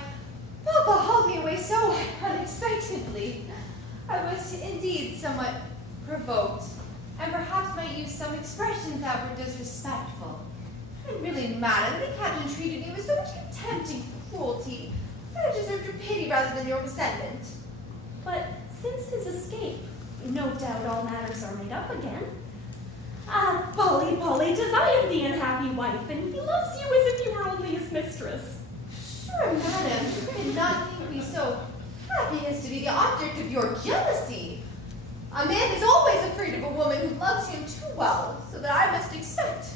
papa hauled me away so unexpectedly. I was indeed somewhat provoked, and perhaps might use some expressions that were disrespectful. And really, madam, the captain treated me with so much contempt and cruelty that I deserved your pity rather than your resentment. But since his escape, no doubt all matters are made up again. Ah, Polly, Polly, 'tis I am the unhappy wife, and he loves you as if you were only his mistress. Sure, madam, you did not think me so happy as to be the object of your jealousy. A man is always afraid of a woman who loves him too well, so that I must expect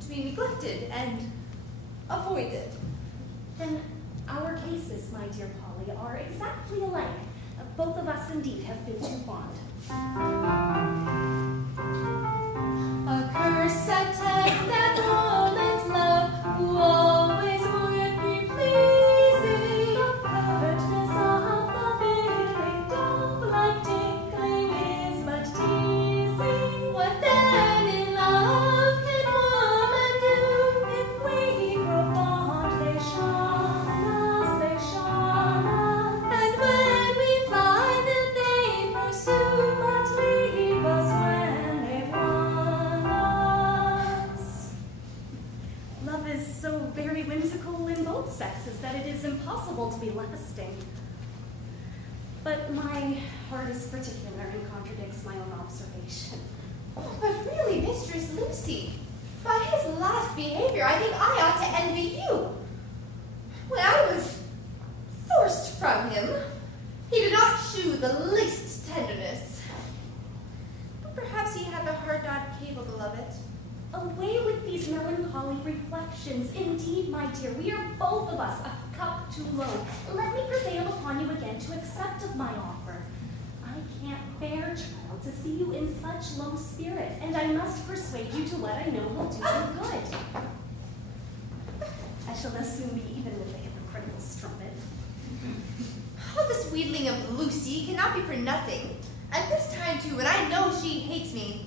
to be neglected and avoided. Then our cases, my dear Polly, are exactly alike. Both of us indeed have been too fond. A curse attack that woman's love, who always would be pleasing. The pertness of the big dove, like tinkling, is but teasing. What then in love can woman do? If we grow fond, they shun us, they shun us. And when we find that they pursue, But leave us when they've won us. Love is so very whimsical in both sexes that it is impossible to be lasting. But my heart is particular and contradicts my own observation. Oh, but really, Mistress Lucy, by his last behavior, I think I ought to envy you. When I was forced from him, he did not shew the least tenderness. But perhaps he had the heart not capable of it. Away with these melancholy reflections. Indeed, my dear, we are both of us a cup too low. Let me prevail upon you again to accept of my offer. I can't bear, child, to see you in such low spirits, and I must persuade you to what I know will do you good. I shall thus soon be even with the hypocritical strumpet. All this wheedling of Lucy cannot be for nothing. At this time, too, when I know she hates me,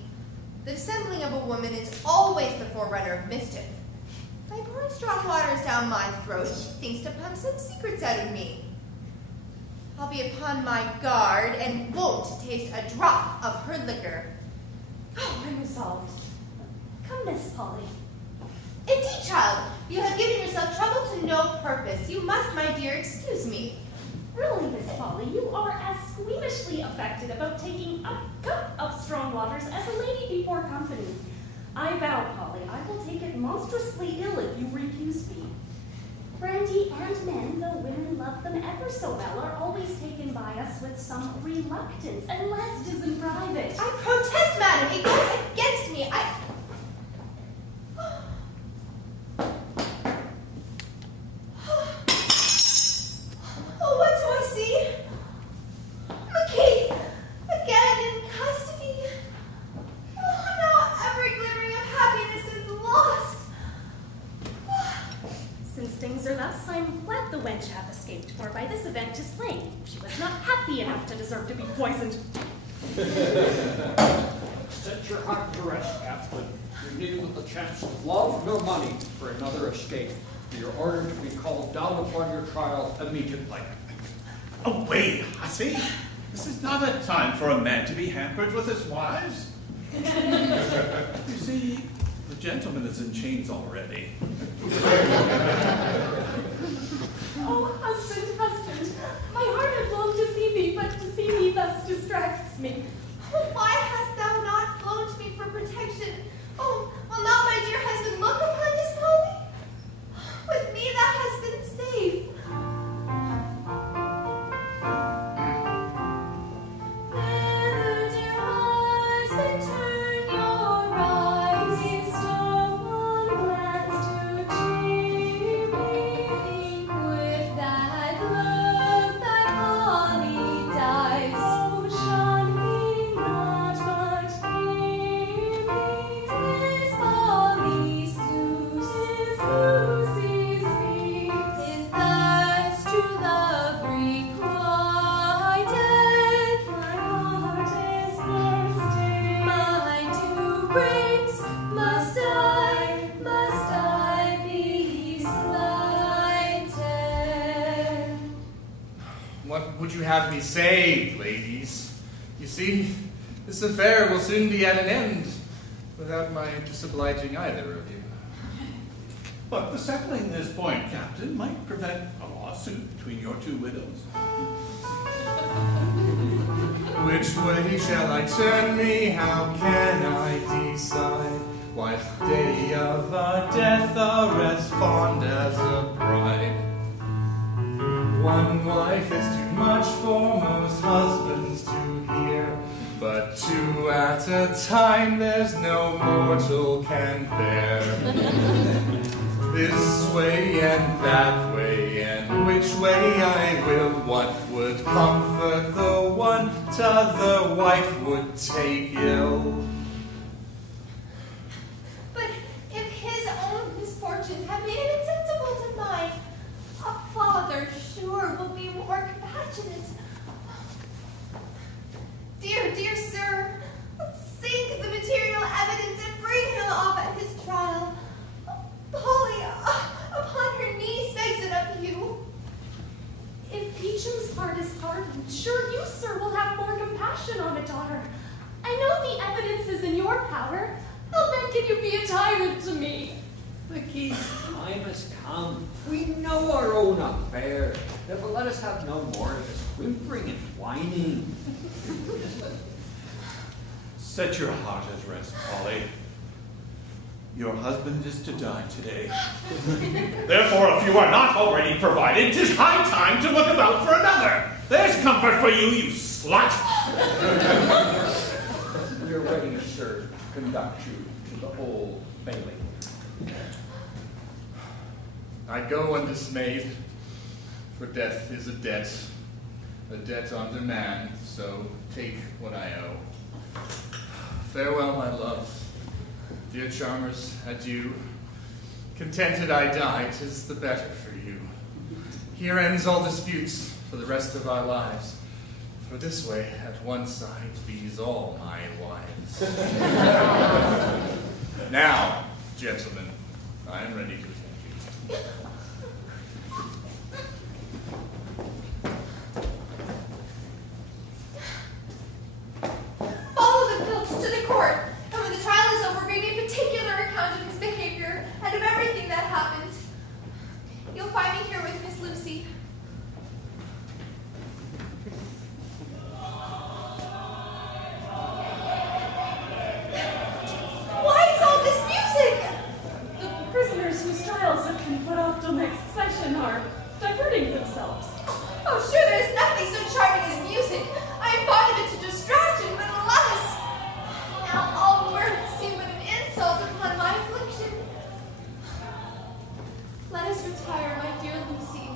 the dissembling of a woman is always the forerunner of mischief. By pouring strong waters down my throat, she thinks to pump some secrets out of me. I'll be upon my guard and won't taste a drop of her liquor. Oh, I'm resolved. Come, Miss Polly. Indeed, child, you have given yourself trouble to no purpose. You must, my dear, excuse me. Really, Miss Polly, you are as squeamishly affected about taking a cup of strong waters as a lady before company. I vow, Polly, I will take it monstrously ill if you refuse me. Brandy and men, though women love them ever so well, are always taken by us with some reluctance, unless 'tis in private. I protest, madam, it goes against me. Oh, what do I see? McKee, again in custody. Oh, now every glimmering of happiness is lost. Since things are thus, I'm glad the wench hath escaped, for by this event 'tis plain she was not happy enough to deserve to be poisoned. Set your heart to rest, Captain. You're neither the chance of love nor money for another escape. You're ordered to be called down upon your trial immediately. Away, hussy! This is not a time for a man to be hampered with his wives. You see, the gentleman is in chains already. Oh, husband, husband, my heart had longed to see thee, but to see thee thus distracts me. Oh, why hast thou not flown to me for protection? Oh, will not my dear husband look upon his Polly? With me thou hast been safe. Never, dear husband, turn your eyes, bestow one glance to cheer me. Think with that love thy Polly dies. Oh, shun me not, but hear me. 'Tis Polly Sue's, Lucy's me. 'Tis thus true love requited. My heart is thirsty. Mine to breaks. Must I be slighted? What would you have me say, ladies? You see, this affair will soon be at an end, without my disobliging either of you. But the settling this point, Captain, might prevent a lawsuit between your two widows. Which way shall I turn me? How can I decide? Why's the day of our death are as fond as a bride? One wife is too much for most husbands to hear, but two at a time there's no mortal can bear. This way and that way, and which way I will, what would comfort the one, t'other wife would take ill. But if his own misfortunes have made him insensible to mine, a father sure will be more compassionate. Dear, dear sir, sink the material evidence and bring him off at his trial. Polly, upon her knees, begs it of you. If Peacham's heart is hardened, sure you, sir, will have more compassion on a daughter. I know the evidence is in your power. How then can you be a tyrant to me? Mickey, time has come. We know our own affair. Therefore, let us have no more of this whimpering and whining. Set your heart at rest, Polly. Your husband is to die today. Therefore, if you are not already provided, 'tis high time to look about for another. There's comfort for you, you slut. We are ready, sir, to conduct you to the Old Bailey. I go undismayed, for death is a debt on demand, so take what I owe. Farewell, my love. Dear charmers, adieu. Contented I die, 'tis the better for you. Here ends all disputes for the rest of our lives. For this way, at one side, these all my wives. Now, gentlemen, I am ready to attend you. Follow the Filch to the court, and when the trial is over, bring me a particular account of his behavior and of everything that happened. You'll find me here with Miss Lucy. Why is all this music? The prisoners whose trials have been put off till next session are diverting themselves. Oh, sure, there's nothing so charming as music. I am fond of it to distraction, but alas, now all mirth seem but an insult upon my affliction. Let us retire, my dear Lucy,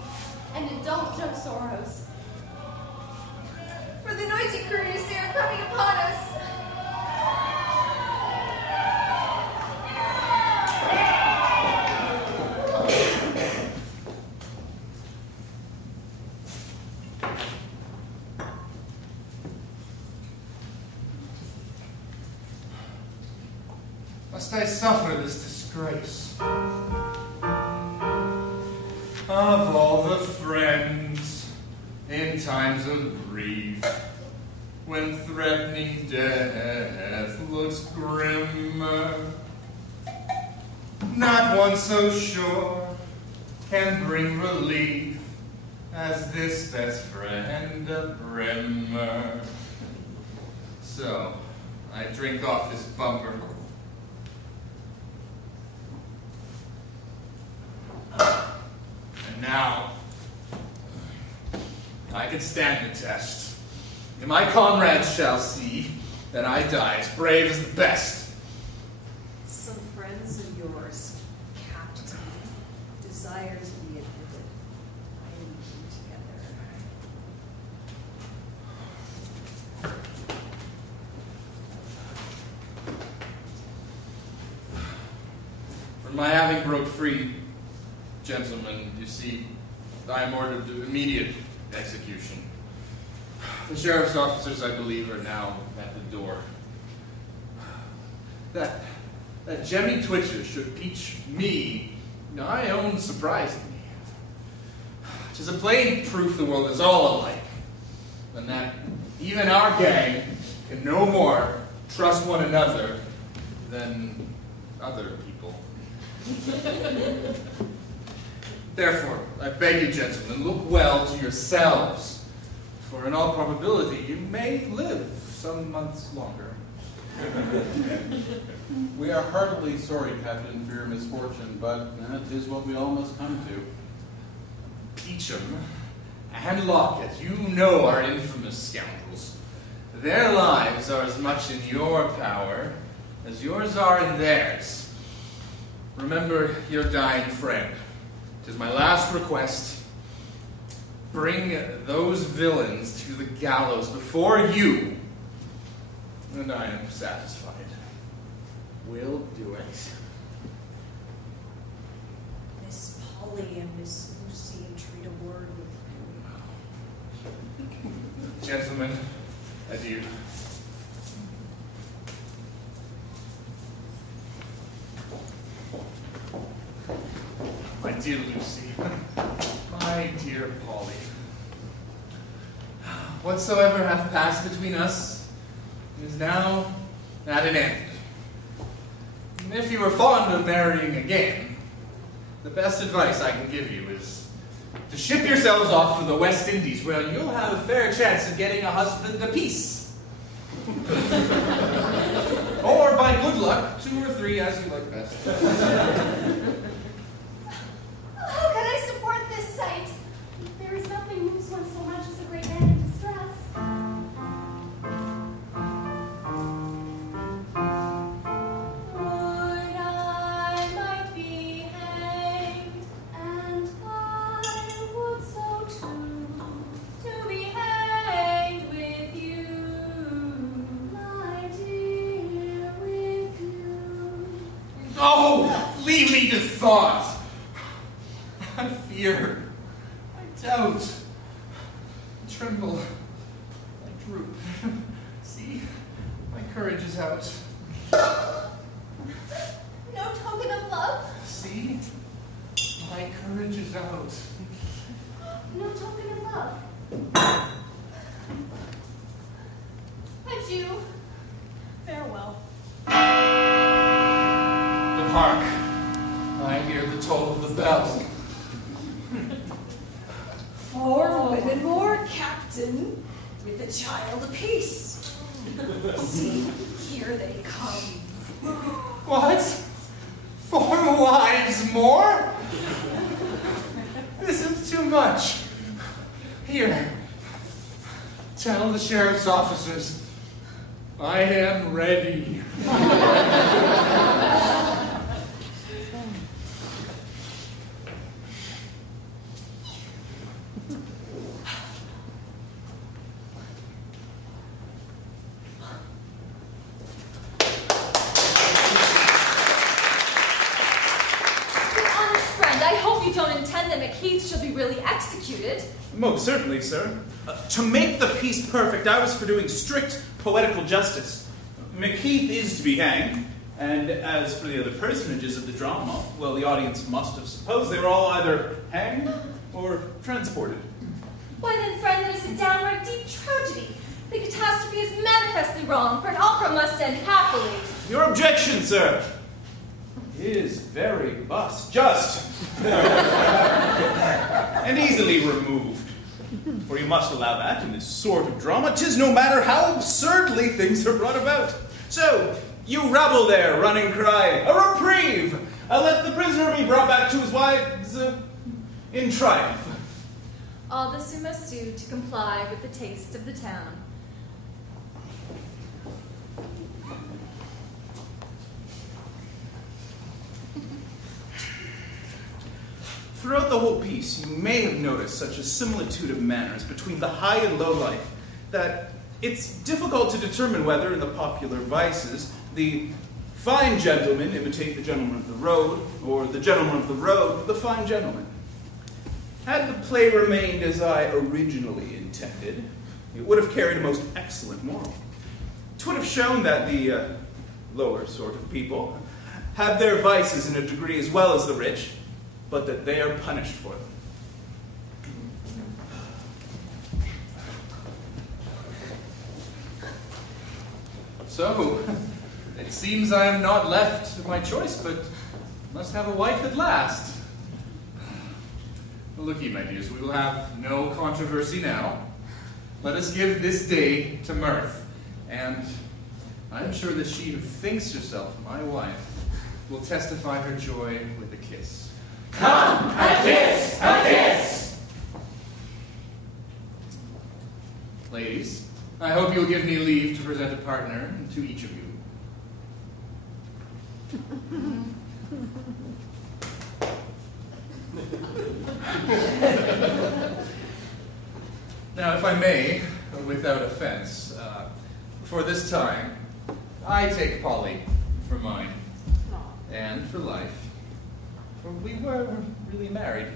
and indulge our sorrows. For the noisy couriers, they are coming upon us. must I suffer this disgrace? Of all the friends in times of grief, when threatening death looks grim, not one so sure can bring relief as this best friend of Brimmer. So, I drink off this bumper. And now, I can stand the test. And my comrades shall see that I die as brave as the best. Some friends of yours, Captain, desire to be admitted. I and you together. For my having broke free, gentlemen, you see, I am ordered to immediate execution. The sheriff's officers, I believe, are now at the door. That Jemmy Twitcher should peach me, I own surprised me. 'Tis a plain proof the world is all alike, and that even our gang can no more trust one another than other people. Therefore, I beg you, gentlemen, look well to yourselves, for in all probability you may live some months longer. We are heartily sorry, Captain, for your misfortune, but that is what we all must come to. Peacham and Lockett, you know, are infamous scoundrels. Their lives are as much in your power as yours are in theirs. Remember your dying friend. 'Tis my last request. Bring those villains to the gallows before you, and I am satisfied. We'll do it. Miss Polly and Miss Lucy entreat a word with you. Gentlemen, adieu. My dear Lucy, my dear Polly, whatsoever hath passed between us is now at an end. And if you are fond of marrying again, the best advice I can give you is to ship yourselves off to the West Indies, where you'll have a fair chance of getting a husband apiece. Or, by good luck, 2 or 3 as you like best. How can I support this sight? There is nothing moves one so much as a great man in distress. Would I might be hanged, and I would so too, to be hanged with you, my dear, with you. Oh, leave me to thought. I fear, I doubt, I tremble, I droop. See, my courage is out. No token of love? See, my courage is out. No token of love. Adieu. Farewell. Hark, I hear the toll of the bell. 4 women more, Captain, with the child apiece. See, here they come. What? 4 wives more? This is too much. Here, tell the sheriff's officers I am ready. Shall be really executed. Most certainly, sir. To make the peace perfect, I was for doing strict poetical justice. McKeith is to be hanged, And as for the other personages of the drama, well, the audience must have supposed they were all either hanged or transported. Why then, friend, that is a downright deep tragedy. The catastrophe is manifestly wrong, for an opera must end happily. Your objection, sir, is very just and easily removed. For you must allow that in this sort of drama, 'tis no matter how absurdly things are brought about. So, you rabble there, run and cry, a reprieve! Let the prisoner be brought back to his wives in triumph. All this we must do to comply with the taste of the town. Throughout the whole piece, you may have noticed such a similitude of manners between the high and low life that it's difficult to determine whether, in the popular vices, the fine gentlemen imitate the gentleman of the road, or the gentleman of the road the fine gentleman. Had the play remained as I originally intended, it would have carried a most excellent moral. It would have shown that the lower sort of people have their vices in a degree as well as the rich, but that they are punished for them. So, it seems I am not left to my choice, but must have a wife at last. Look ye, my dears, we will have no controversy now. Let us give this day to mirth, and I am sure that she who thinks herself my wife will testify her joy with a kiss. Come, a kiss, a kiss! Ladies, I hope you'll give me leave to present a partner to each of you. Now, if I may, without offense, for this time, I take Polly for mine, and for life, for we were really married.